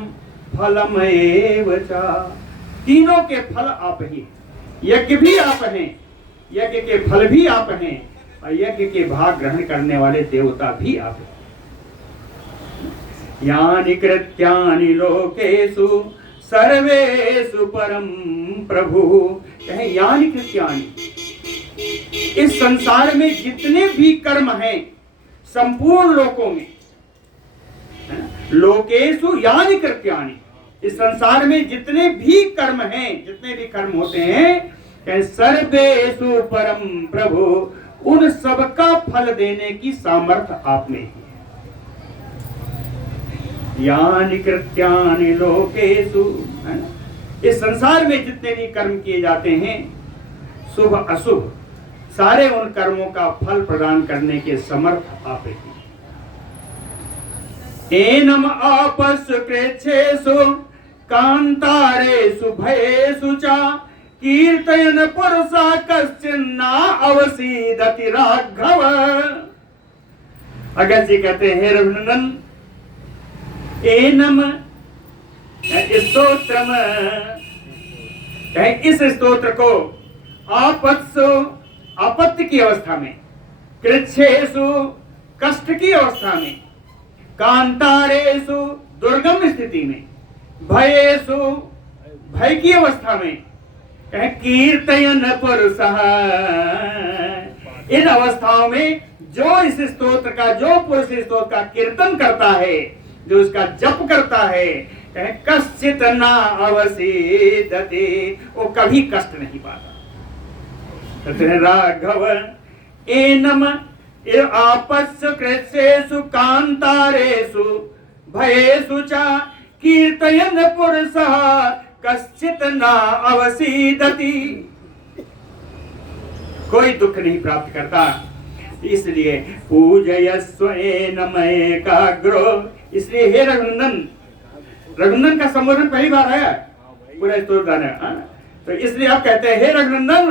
फलमेव च, तीनों के फल आप ही, यज्ञ भी आप हैं, यज्ञ के फल भी आप हैं, और यज्ञ के भाग ग्रहण करने वाले देवता भी आप हैं। यानि कृत्यानि लोकेषु सर्वेषु परम प्रभु, कहे यानि कृत्यानि, इस संसार में जितने भी कर्म हैं संपूर्ण लोकों में, लोकेषु यानि कृत्यानि, इस संसार में जितने भी कर्म हैं, जितने भी कर्म होते हैं, कहे सर्वेषु परम प्रभु, उन सबका फल देने की सामर्थ्य आप में है। यानि कृत्यानि लोकेषु, इस संसार में जितने भी कर्म किए जाते हैं, शुभ अशुभ, सारे उन कर्मों का फल प्रदान करने के समर्थ आप ही। एनम आपस्सु कृच्छेषु कांतारेषु भयेषु च, कीर्तयन् पुरुषः कश्चिन्ना अवसीदति राघव। अगस्त्य जी कहते हैं, रघुनंदन एनम स्तोत्रम, इस स्तोत्र को आपत्सु आपत्ति की अवस्था में, कृच्छेषु कष्ट की अवस्था में, कांतारेषु दुर्गम स्थिति में, भयेषु भय की अवस्था में, कीर्तयन पुरुषः, इन अवस्थाओं में जो इस स्तोत्र का, जो पुरुष इस स्तोत्र का कीर्तन करता है, जो उसका जप करता है, कश्चित न अवसीदते, वो कभी कष्ट नहीं पाता। राघव एनम आपस्सु कृच्छेषु कांतारेषु भयेषु च कीर्तयन् पुरुषः कश्चित् न अवसीदति, कोई दुख नहीं प्राप्त करता। इसलिए पूजयस्व एनम एकाग्रो, इसलिए हे रघुनंदन, रघुनंदन का संबोधन पहली बार आया पूरा स्तोत्र में, तो इसलिए आप कहते हैं हे रघुनंदन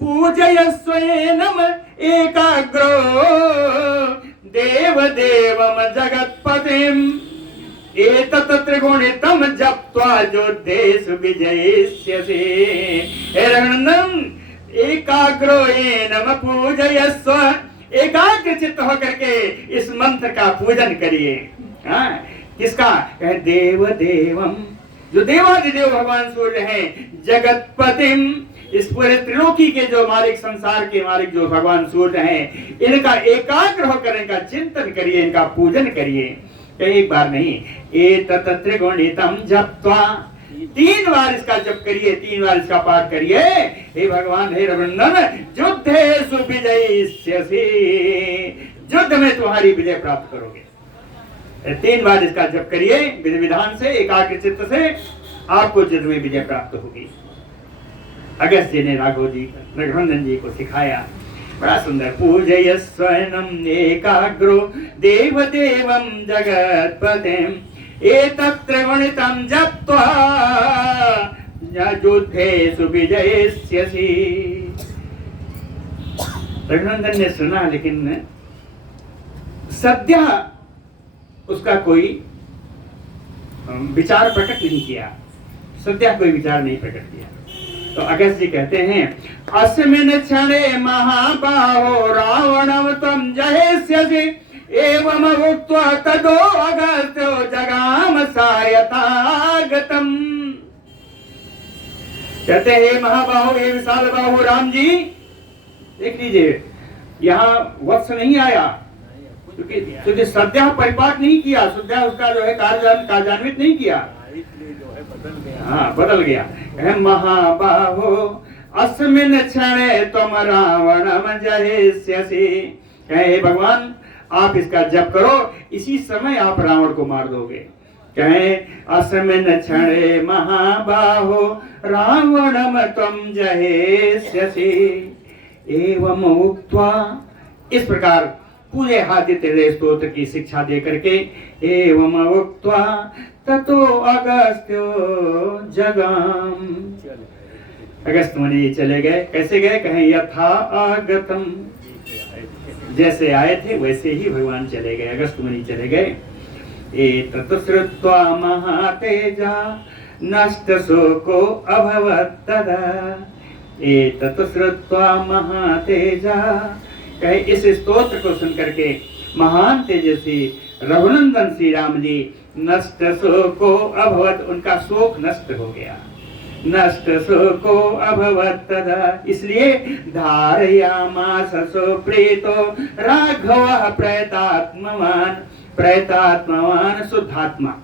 पूजयस्व एनम एकाग्रो देव देवम जगत्पतिम एतत् त्रिगुणितम जप्त्वा युद्धेषु विजयिष्यसि। हे रघुनंदन एकाग्रो एनम पूजयस्व, एकाग्र चित्त होकर के इस मंत्र का पूजन करिए। किसका? देव देवम, जो देवादिदेव भगवान सूर्य हैं, जगतपतिम, इस पूरे त्रिलोकी के जो मालिक, संसार के मालिक जो भगवान सूर्य हैं, इनका एकाग्र होकर इनका चिंतन करिए, इनका पूजन करिए। एक बार नहीं, एतत् त्रिगुणितम जप्त्वा, 3 बार इसका जप करिए, 3 बार इसका पाठ करिए। हे भगवान, हे रघुनंदन युद्धेषु विजयिष्यसि, युद्ध में तुम्हारी विजय प्राप्त करोगे। 3 बार इसका जप करिए विधि विधान से, एकाग्र चित्त से, आपको युद्ध में विजय प्राप्त होगी। अगस्त जी ने राघव जी, रघुनंदन जी को सिखाया, बड़ा सुंदर। पूजयस्वनम एकाग्रो देव देवम जगत्पतिम एतत् त्रिगुणितम जप्त्वा युद्धेषु विजयिष्यसि। रघुनंदन ने सुना, लेकिन सद्य उसका कोई विचार प्रकट नहीं किया, सद्य कोई विचार नहीं प्रकट किया। तो अगस्त जी कहते हैं अस्मिन् क्षणे महाबाहो रावणं त्वं जहिष्यसि एवं उक्त्वा तदो अगस्त्यो जगाम सायतागतम्। कहते हैं महाबाहो, ये विशाल बाहु राम जी, देख लीजिए यहाँ वत्स नहीं आया, क्योंकि सद्या परिपाक नहीं किया, सद्या उसका जो है कार्यान्वित नहीं किया, हाँ बदल गया। महाबाहो अस्मिन् क्षणे त्वं रावणं जहिष्यसि, हे भगवान आप इसका जप करो, इसी समय आप रावण को मार दोगे। कहे अस्मिन् क्षणे महाबाहो रावणं त्वं जहिष्यसि एवं उक्त्वा, इस प्रकार पूरे आदित्य स्तोत्र की शिक्षा दे करके, एवं उक्त्वा ततो अगस्त्यो जगाम, अगस्त मुनि चले गए। कैसे गए? कहें यथा आगतम, जैसे आए थे वैसे ही भगवान चले गए, अगस्त मुनि चले गए। एतत् श्रुत्वा महातेजा नष्ट शोको अभवत् तदा, एतत् श्रुत्वा महातेजा, कहे इस स्तोत्र को सुनकर के महान तेजस्वी रघुनंदन श्री राम जी नष्ट शोको अभवत, उनका शोक नष्ट हो गया, नष्ट शोको अभवत तदा, इसलिए धारयामास सुप्रीतो राघवः प्रेतात्मवान, प्रेतात्मवान शुद्धात्मा,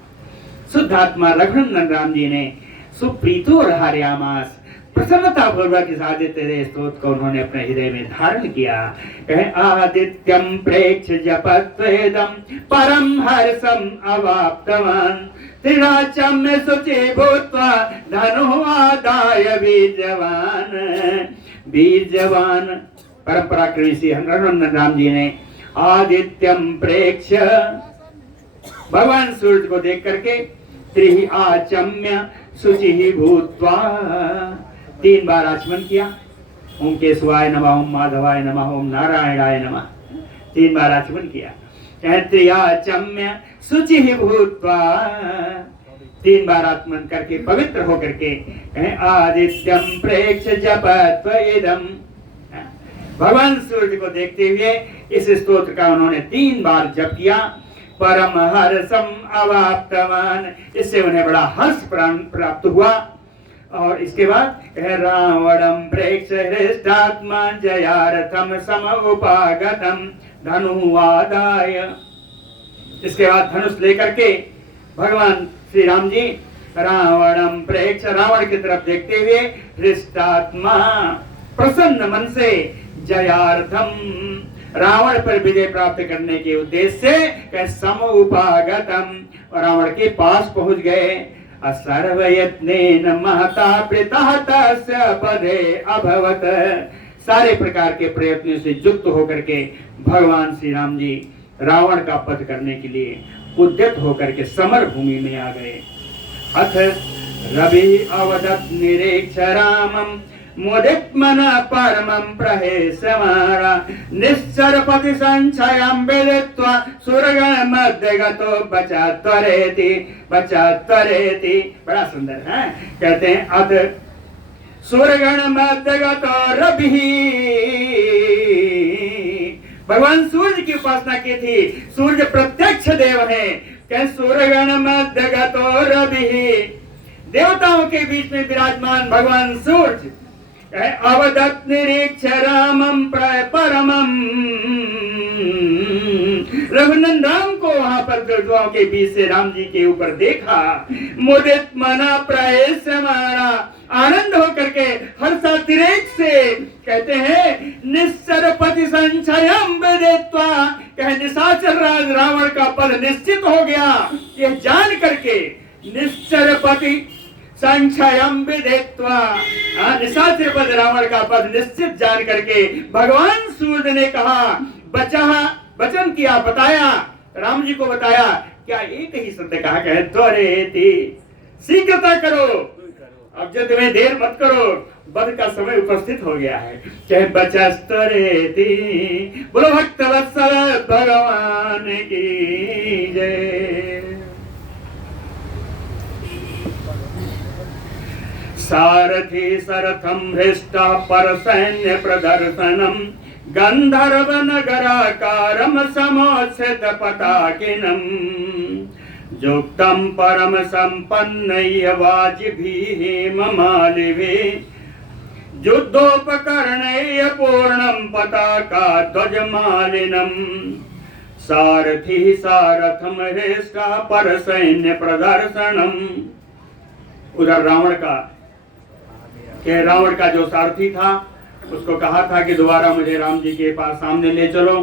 शुद्धात्मा रघुनंदन राम जी ने सुप्रीतो धारयामास, प्रसन्नता पूर्वक इस आदित्य स्तोत्र को उन्होंने अपने हृदय में धारण किया। कहे आदित्यम प्रेक्ष जपत्वेदम परम हर्षम अवाप्तवान त्रिराचम में शुचि भूत्वा धनु आदाय बीजवान, बीजवान परम पराक्रमी श्री रघुनंदन राम जी ने आदित्यम प्रेक्ष, भगवान सूर्य को देख करके, त्रि आचम्य शुचि भूत्वा, 3 बार आचमन किया, ओम केशवाय नमः, ओम माधवाय नमः, ओम नारायणाय नमः, 3 बार आचमन किया। त्रियाचम्य शुचि भूत्वा, 3 बार आचमन करके पवित्र होकर के आदित्यम प्रेक्ष जपत्वेदम, भगवान सूर्य को देखते हुए इस स्तोत्र का उन्होंने 3 बार जप किया। परम हर्षम अवाप्तवान, इससे उन्हें बड़ा हर्ष प्राप्त हुआ। और इसके बाद रावणम प्रेक्ष हृष्टात्मा जयार्थम समुपागतम धनुवादाय, इसके बाद धनुष लेकर के भगवान श्री राम जी रावणम प्रेक्ष, रावण की तरफ देखते हुए हृष्टात्मा, प्रसन्न मन से जयार्थम, रावण पर विजय प्राप्त करने के उद्देश्य से समुपागतम, रावण के पास पहुंच गए। सर्वयत्नेन महता प्रीतः तस्य पदे अभवत, सारे प्रकार के प्रयत्नों से युक्त होकर के भगवान श्री राम जी रावण का वध करने के लिए उद्यत होकर के समर भूमि में आ गए। अथ रवि अवदत् निरीक्ष रामम मुदित मन परमं प्रहेष्यमाणा निश्चरपति संचयं विदित्वा सुरगण मध्य गतो बचात्वरेति बचात्वरेति। बड़ा सुंदर है, कहते हैं अथ सुरगण मध्य गतो रवि, भगवान सूर्य की उपासना की थी, सूर्य प्रत्यक्ष देव है। कह सूर्यगण मध्य गतो रवि, देवताओं के बीच में विराजमान भगवान सूर्य अवदत् निरीक्ष रामम परमम, रघुनंदन राम को वहां पर देवताओं के बीच से राम जी के ऊपर देखा। मुदित मना प्रहेष्यमाणा, आनंद होकर के हर्षातिरेक से कहते हैं निश्चरपति संचयं विदित्वा, कहे निशाचर राज रावण का पद निश्चित हो गया, यह जान करके निश्चरपति संचयं विदित्वा, निशाचर पद रावण का पद निश्चित जान करके भगवान सूर्य ने कहा, वचन किया, बताया, राम जी को बताया, क्या एक ही शब्द कहा, कहे त्वरेति, शीघ्रता करो, अब जब तुम्हें देर मत करो, वध का समय उपस्थित हो गया है। चाहे बचस्तरेति, बोलो भक्त वत्सल भगवान की जय। सारथी सरथम हृष्टा पर सैन्य प्रदर्शनम गंधर्व नगराकारम समोत्थित पताकिनम युक्तम परम संपन्न वाजिभिः ममालिभि युद्धोपकरणैः पूर्णम पताका ध्वजमालिनम। सारथी सारथम हृष्टा पर सैन्य प्रदर्शनम, उधर रावण का जो सारथी था उसको कहा था कि दोबारा मुझे राम जी के पास सामने ले चलो।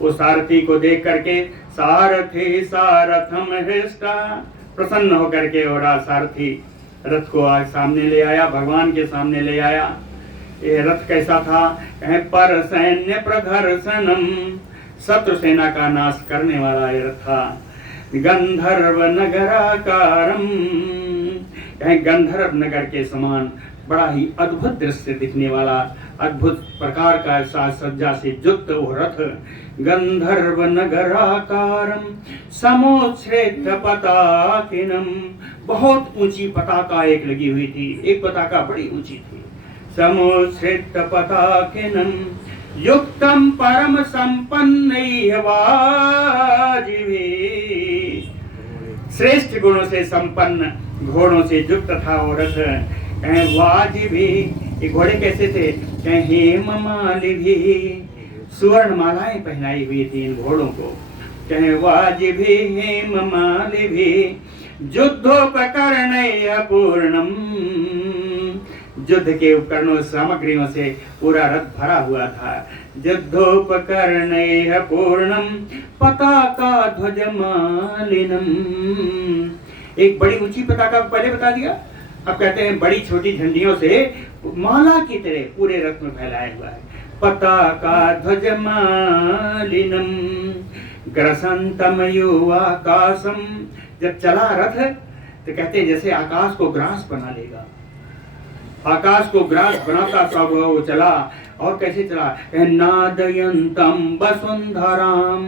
वो सारथी को देख करके सारथी सारथम हृष्टा, प्रसन्न होकर के और सारथी रथ को आज सामने ले आया, भगवान के सामने ले आया। ये रथ कैसा था, कहें पर सैन्य प्रदर्शनम, शत्रु सेना का नाश करने वाला ये रथ था। गंधर्व नगराकारम, कहें गंधर्व नगर के समान बड़ा ही अद्भुत दृश्य दिखने वाला, अद्भुत प्रकार का साज सज्जा से युक्त वो रथ। गंधर्व नगराकारम समोच्छ्रित पताकिनम, बहुत ऊंची पताका एक लगी हुई थी, एक पताका बड़ी ऊंची थी। समोच्छ्रित पताकिनम युक्तम परम संपन्न वाजिभिः, श्रेष्ठ गुणों से संपन्न घोड़ों से युक्त था वो रथ। कहें वाजिभिः, ये घोड़े कैसे थे, कहें हेममालिभिः, सुवर्ण मालाएं पहनाई हुई थी इन घोड़ों को। कहें वाजिभिः हेममालिभिः युद्धोपकरणैः पूर्णम, युद्ध के उपकरणों सामग्रियों से पूरा रथ भरा हुआ था। युद्धोपकरणैः पूर्णम पताका ध्वजमालिनम, एक बड़ी ऊंची पताका पहले बता दिया, अब कहते हैं बड़ी छोटी झंडियों से माला की तरह पूरे रथ में फैलाया हुआ है। पताका ध्वजमालिनम ग्रसंतम युवाकाशम, जब चला रथ तो कहते हैं जैसे आकाश को ग्रास बना लेगा, आकाश को ग्रास बनाता सब वो चला। और कैसे चला, नादयंतम वसुंधराम,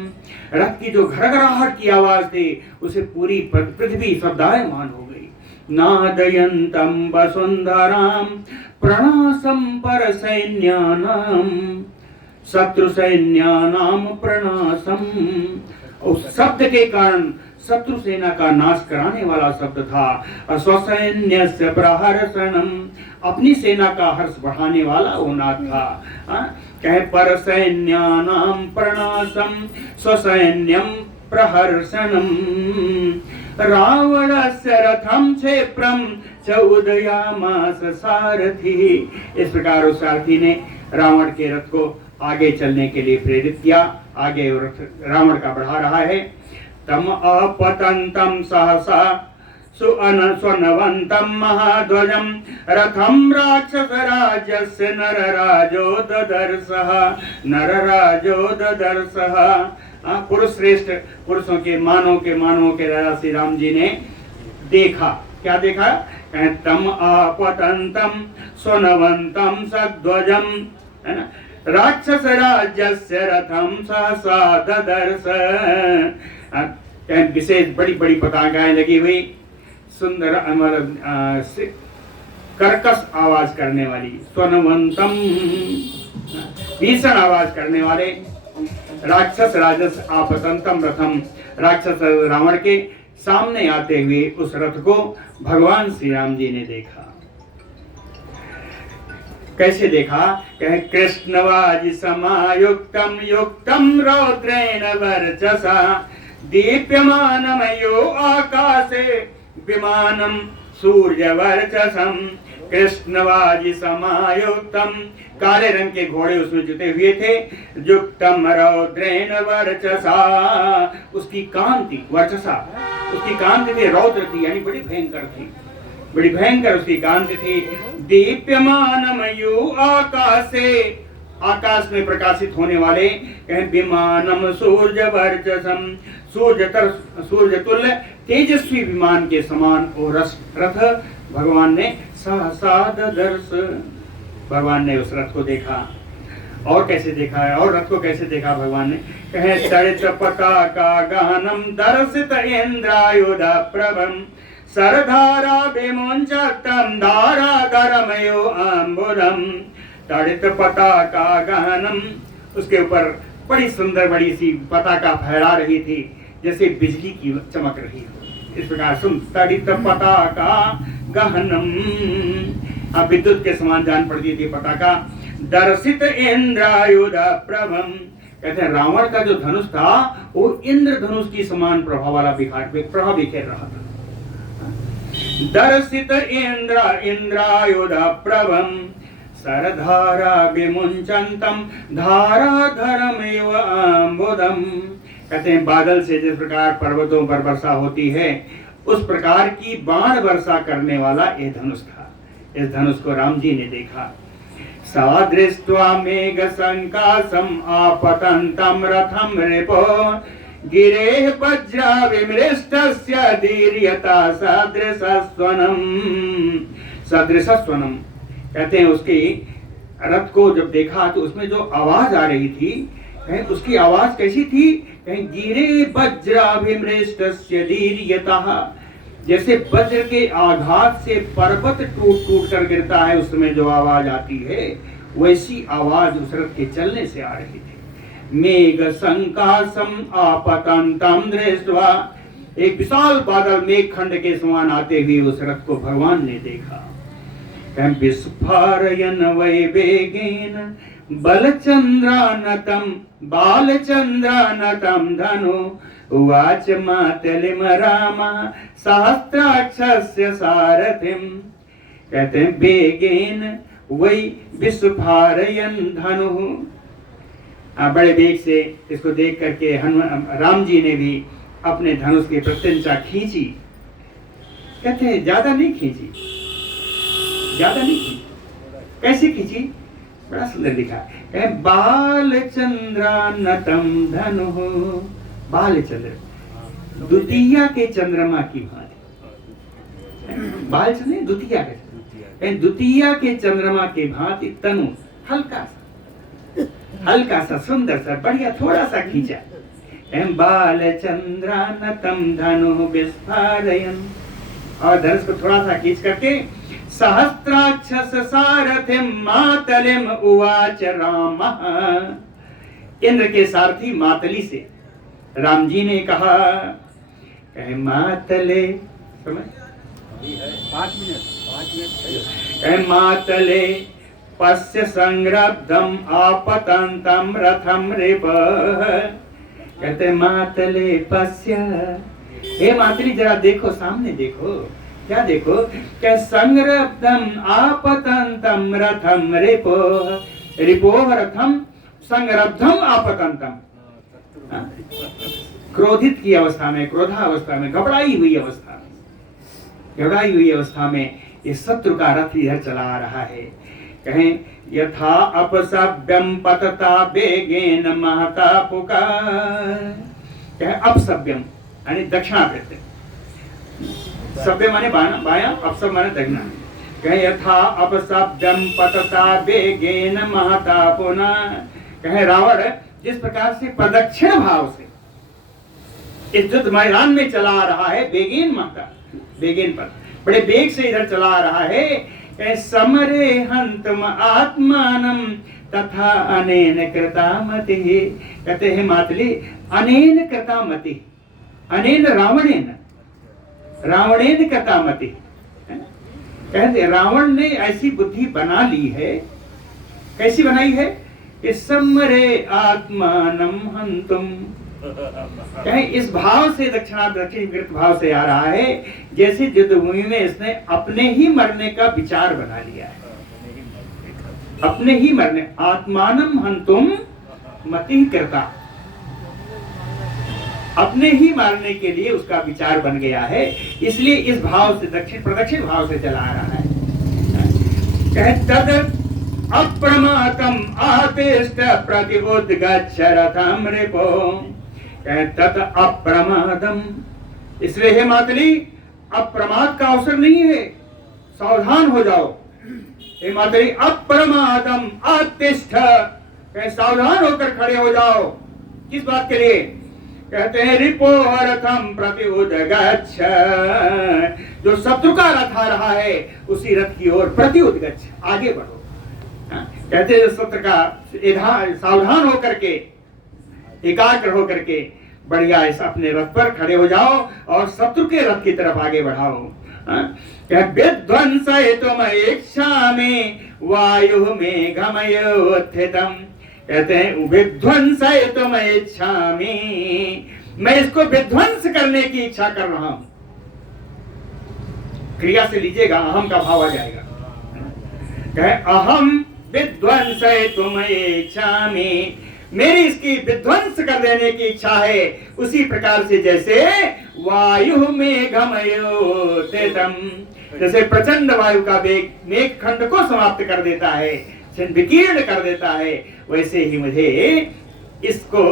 रथ की जो घरघराहट की आवाज थी उसे पूरी पृथ्वी शब्दायमान हो गई। नादयन्तं वसुन्धरां प्रणासं परसैन्यानां शत्रुसैन्यानां प्रणासम। उस शब्द के कारण शत्रु सेना का नाश कराने वाला शब्द था। स्वसैन्यस्य प्रहर्षणम, अपनी सेना का हर्ष बढ़ाने वाला वो नाद था। कहे परसैन्यानां प्रणासम स्वसैन्यम प्रहर्षणम। रावणस्य रथम क्षेप्रम च उदयामास सारथी। इस प्रकार उस सारथी ने रावण के रथ को आगे चलने के लिए प्रेरित किया। आगे रावण का बढ़ा रहा है। तम अपतंतम सहसा स्वनवंतम महाध्वजम रथम राक्षस राज्यस्य नरराजो ददर्शः। नरराजो ददर्शः। पुरुष श्रेष्ठ पुरुषों के मानव के राजा श्री राम जी ने देखा। क्या देखा? तम अपतंतम स्वनवंतम सध्वजम, है ना, राक्षस राज्यस्य रथम सहसा ददर्श। विशेष बड़ी बड़ी पताकाएं लगी हुई, सुंदर कर्कश आवाज करने वाली, स्वनवंतम भीषण आवाज करने वाले राक्षस राजस आपतंतम रथम, राक्षस रावण के सामने आते हुए उस रथ को भगवान श्री राम जी ने देखा। कैसे देखा? कहे कृष्णवाज समायुक्तम युक्तम रौद्रेण वर्चसा दीप्यमानमयो आकाशे विमानम सूर्यवर्चसम। कृष्णवाज समायुक्तम, काले रंग के घोड़े उसमें जुटे हुए थे। युक्तम रौद्रेण वर्चसा, उसकी कांति वर्चसा, उसकी कांति थी रौद्र थी, यानी बड़ी भयंकर थी, बड़ी भयंकर उसकी कांति थी। दीप्यमानमयो आकाशे, आकाश में प्रकाशित होने वाले। विमानम सूर्यवर्चसम, सूर्य तुल्य तेजस्वी विमान के समान और रथ भगवान ने सहसा ददर्श, भगवान ने उस रथ को देखा। और कैसे देखा है? और रथ को कैसे देखा भगवान ने? कहे तड़ित पताका गहनम दर्शित इंद्रायुध प्रभम सरधारा विमुंचतम धारा धरमयो अम्बुदम। तड़ित पताका गहनम, उसके ऊपर बड़ी सुंदर बड़ी सी पताका फहरा रही थी, जैसे बिजली की चमक रही हो। इस प्रकार सुन, तड़ित पताका गहनम, अब विद्युत के समान जान पड़ती थी पताका। दर्शित इंद्रायुध प्रभम, कहते हैं रावण का जो धनुष था वो इंद्रधनुष की समान प्रभाव वाला प्रभाव बिखेर रहा था। दर्शित इंद्रायुध प्रभम सरधारा विमुंचन्तम धारा धरमेव अम्बुदम। कहते हैं बादल से जिस प्रकार पर्वतों पर वर्षा होती है, उस प्रकार की बाण वर्षा करने वाला ये धनुष था। इस धनुष को राम जी ने देखा। सा दृष्ट्वा मेघ संकासम आपतंतम रथम रिपो गिरेः वज्रा विमृष्टस्य दीर्यता सदृशस्वनम। सदृशस्वनम कहते हैं उसके रथ को जब देखा तो उसमें जो आवाज आ रही थी, उसकी आवाज कैसी थी? गिरे वज्राभिमृष्टस्य दीर्यतः, जैसे वज्र के आघात से पर्वत टूट टूट कर गिरता है उस समय जो आवाज आती है, वैसी आवाज उस रथ के चलने से आ रही थी। मेघ संकासम आपतंतम दृष्ट्वा, एक विशाल बादल मेघ खंड के समान आते हुए उस रथ को भगवान ने देखा। विस्फारयन् वैवेगेन बलचंद्रानतम बालचंद्रानतम धनु उवाच मातलिम राम सहस्राक्षस्य सारथिम। कहते हैं वेगेन वै विस्फारयन् धनु, बड़े वेग से इसको देख करके राम जी ने भी अपने धनुष की प्रत्यंचा खींची। कहते हैं ज्यादा नहीं खींची, ज्यादा नहीं खींची। कैसे खींची? बड़ा सुंदर लिखा है, बालचंद्रानतम धनु, बालचंद्र द्वितीया के चंद्रमा की भांति। बालचंद्र द्वितीया के, द्वितीया के चंद्रमा के भांति तनु, हल्का सा सुंदर सा बढ़िया थोड़ा सा खींचा। बालचंद्रानतम धनु विस्फारयन्, और धनुष को थोड़ा सा खींच करके सहस्त्राक्षस सारथिम मातलिम उवाच राम। इंद्र के सारथी मातली से राम जी ने कहा, कहे मातले, समय 5 मिनट, कहे मातले पश्य संरब्धम आपतंतम रथम रिप। कहते मातले पश्य, हे मातली जरा देखो, सामने देखो, क्या देखो, क्या संरब्धम आपतंतम रथम रिपो, रिपो रथम संरब्धम आपतंतम, क्रोधित की अवस्था में, क्रोधावस्था में, घबराई हुई अवस्था में, घबराई हुई अवस्था में ये शत्रु का रथ इधर चला रहा है। कहें यथा अपसभ्यम पतता बेगेन महता पुकार। कहें अपसभ्यम यानी दक्षिणाकृत्य, सभ्य माने बाया, अपसभ माने दक्षिणा। कहें यथा अपसभ्यम पतता बेगेन महता पुना। कहें रावण जिस प्रकार से प्रदक्षिण भाव से इस युद्ध मैदान में चला रहा है, बेगेन महता, बेगेन पर बड़े बेग से इधर चला रहा है। समरे हंतम आत्मानम तथा अनेन कृतामति। कहते हैं मातली अनेन कृतामति, अनेन रावणेन, रावणेन कृतामति। कहते रावण ने ऐसी बुद्धि बना ली है, कैसी बनाई है, कि समरे आत्मानम हंतुम। कहें इस भाव से दक्षिणाकृत भाव से आ रहा है जैसे युद्ध भूमि में इसने अपने ही मरने का विचार बना लिया है, अपने ही मरने, आत्मानम हंतुम मति कृता, अपने ही मारने के लिए उसका विचार बन गया है, इसलिए इस भाव से प्रदक्षिण भाव से चला आ रहा है। तद अप्रमातम आतिष्ठ प्रतिबुद्धगच्छ रथम रिपो। तत अप्रमादम, इसलिए हे मातली अप्रमाद का अवसर नहीं है, सावधान हो जाओ। हे मातली अप्रमादम आतिष्ठ, सावधान होकर खड़े हो जाओ। किस बात के लिए? कहते हैं रिपो रथम प्रति उद्गच्छ, जो शत्रु का रथ आ रहा है उसी रथ की ओर प्रति उद्गच्छ, आगे बढ़ो। कहते हैं शत्रु का सावधान होकर के, एकाग्र होकर के बढ़िया ऐसा अपने रथ पर खड़े हो जाओ और शत्रु के रथ की तरफ आगे बढ़ाओ। विध्वंस तुम इच्छा में वायु में घमयोत्थितम। कहते हैं विध्वंस तुम इच्छा में, मैं इसको विध्वंस करने की इच्छा कर रहा हूं। क्रिया से लीजिएगा, अहम का भाव आ जाएगा। कहे अहम विध्वंस तुम इच्छा में, मेरी इसकी विध्वंस कर देने की इच्छा है, उसी प्रकार से जैसे वायु में घमयोत्थितम, जैसे प्रचंड वायु का वेग मेघ खंड को समाप्त कर देता है, विकीर्ण कर देता है, वैसे ही मुझे इसको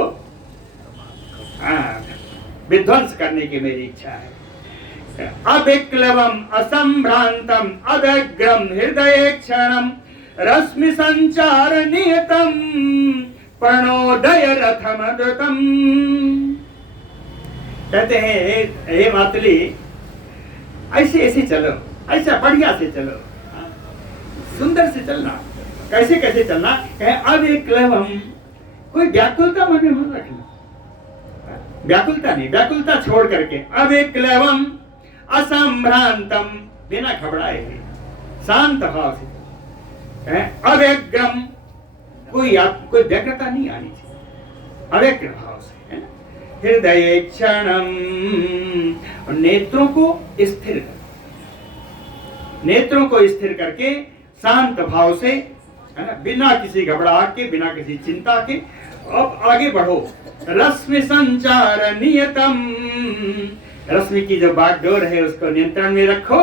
विध्वंस करने की मेरी इच्छा है। अविक्लवम असंभ्रांतम अदग्रम हृदय क्षणम रश्मि संचार नियतम प्रणोदय रथम द्रुतम। कहते हैं हे मातली ऐसे ऐसे चलो, ऐसा बढ़िया से चलो, सुंदर से चलना। कैसे कैसे चलना? अविक्लवम, कोई व्याकुलता मन में मत रखना, व्याकुलता नहीं, व्याकुलता छोड़ करके अविक्लवम असंभ्रांतम, बिना घबराए हुए शांत भाव से, अव्यग्रम, कोई व्यग्रता नहीं आनी चाहिए, अव्यग्र भाव से, हृदय क्षणम, नेत्रों को स्थिर कर, नेत्रों को स्थिर करके शांत भाव से, है ना, बिना किसी घबराहट के, बिना किसी चिंता के अब आगे बढ़ो। रश्मि संचार नियतम, रश्मि की जो बागडोर है उसको नियंत्रण में रखो।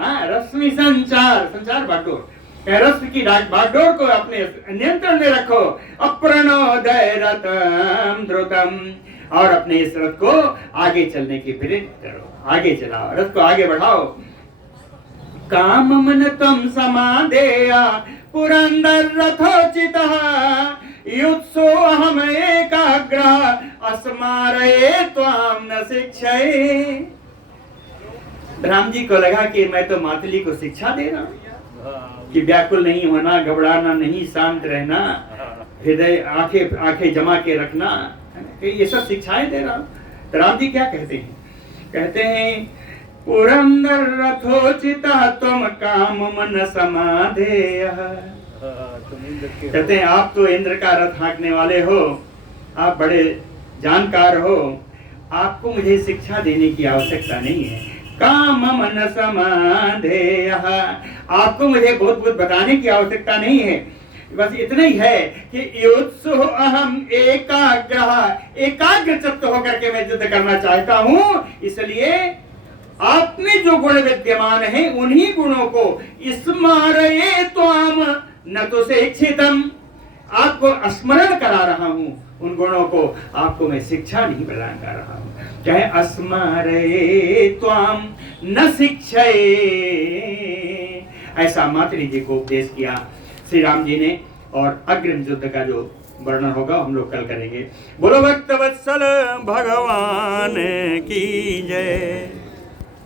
रश्मि संचार, संचार बागडोर, रश्मि की बागडोर को अपने नियंत्रण में रखो। अप्रणोदय रथम द्रुतम, और अपने इस रथ को आगे चलने की प्रेरित करो, आगे चलाओ, रथ को आगे बढ़ाओ। काम मन तम समादेया पुरंदर रथोचितः युत्सो अहम एकाग्रः अस्मारये त्वाम न शिक्षये। राम जी को लगा कि मैं तो मातली को शिक्षा दे रहा हूँ कि व्याकुल नहीं होना, घबराना नहीं, शांत रहना, हृदय आंखें जमा के रखना, कि ये सब शिक्षाएं दे रहा हूँ। तो राम जी क्या कहते हैं? कहते हैं पुरंदर रथोचिता तुम काम मन समाधेय। कहते हैं आप तो इंद्र का रथ हाँकने वाले हो, आप बड़े जानकार हो, आपको मुझे शिक्षा देने की आवश्यकता नहीं है। काम मन समाधेय, आपको मुझे बहुत बहुत बताने की आवश्यकता नहीं है, बस इतना ही है कि योत्सु अहम एकाग्र चित्त होकर के मैं युद्ध करना चाहता हूँ। इसलिए आप में जो गुण विद्यमान है उन्हीं गुणों को स्मरये त्वाम न तो शिक्षितम, आपको स्मरण करा रहा हूँ, उन गुणों को आपको मैं शिक्षा नहीं प्रदान कर रहा हूँ। चाहे स्मरये त्वाम न शिक्षये, ऐसा मातरी जी को उपदेश किया श्री राम जी ने। और अग्रिम युद्ध का जो वर्णन होगा हम लोग कल करेंगे। बोलो भक्त वत्सल भगवान की जय।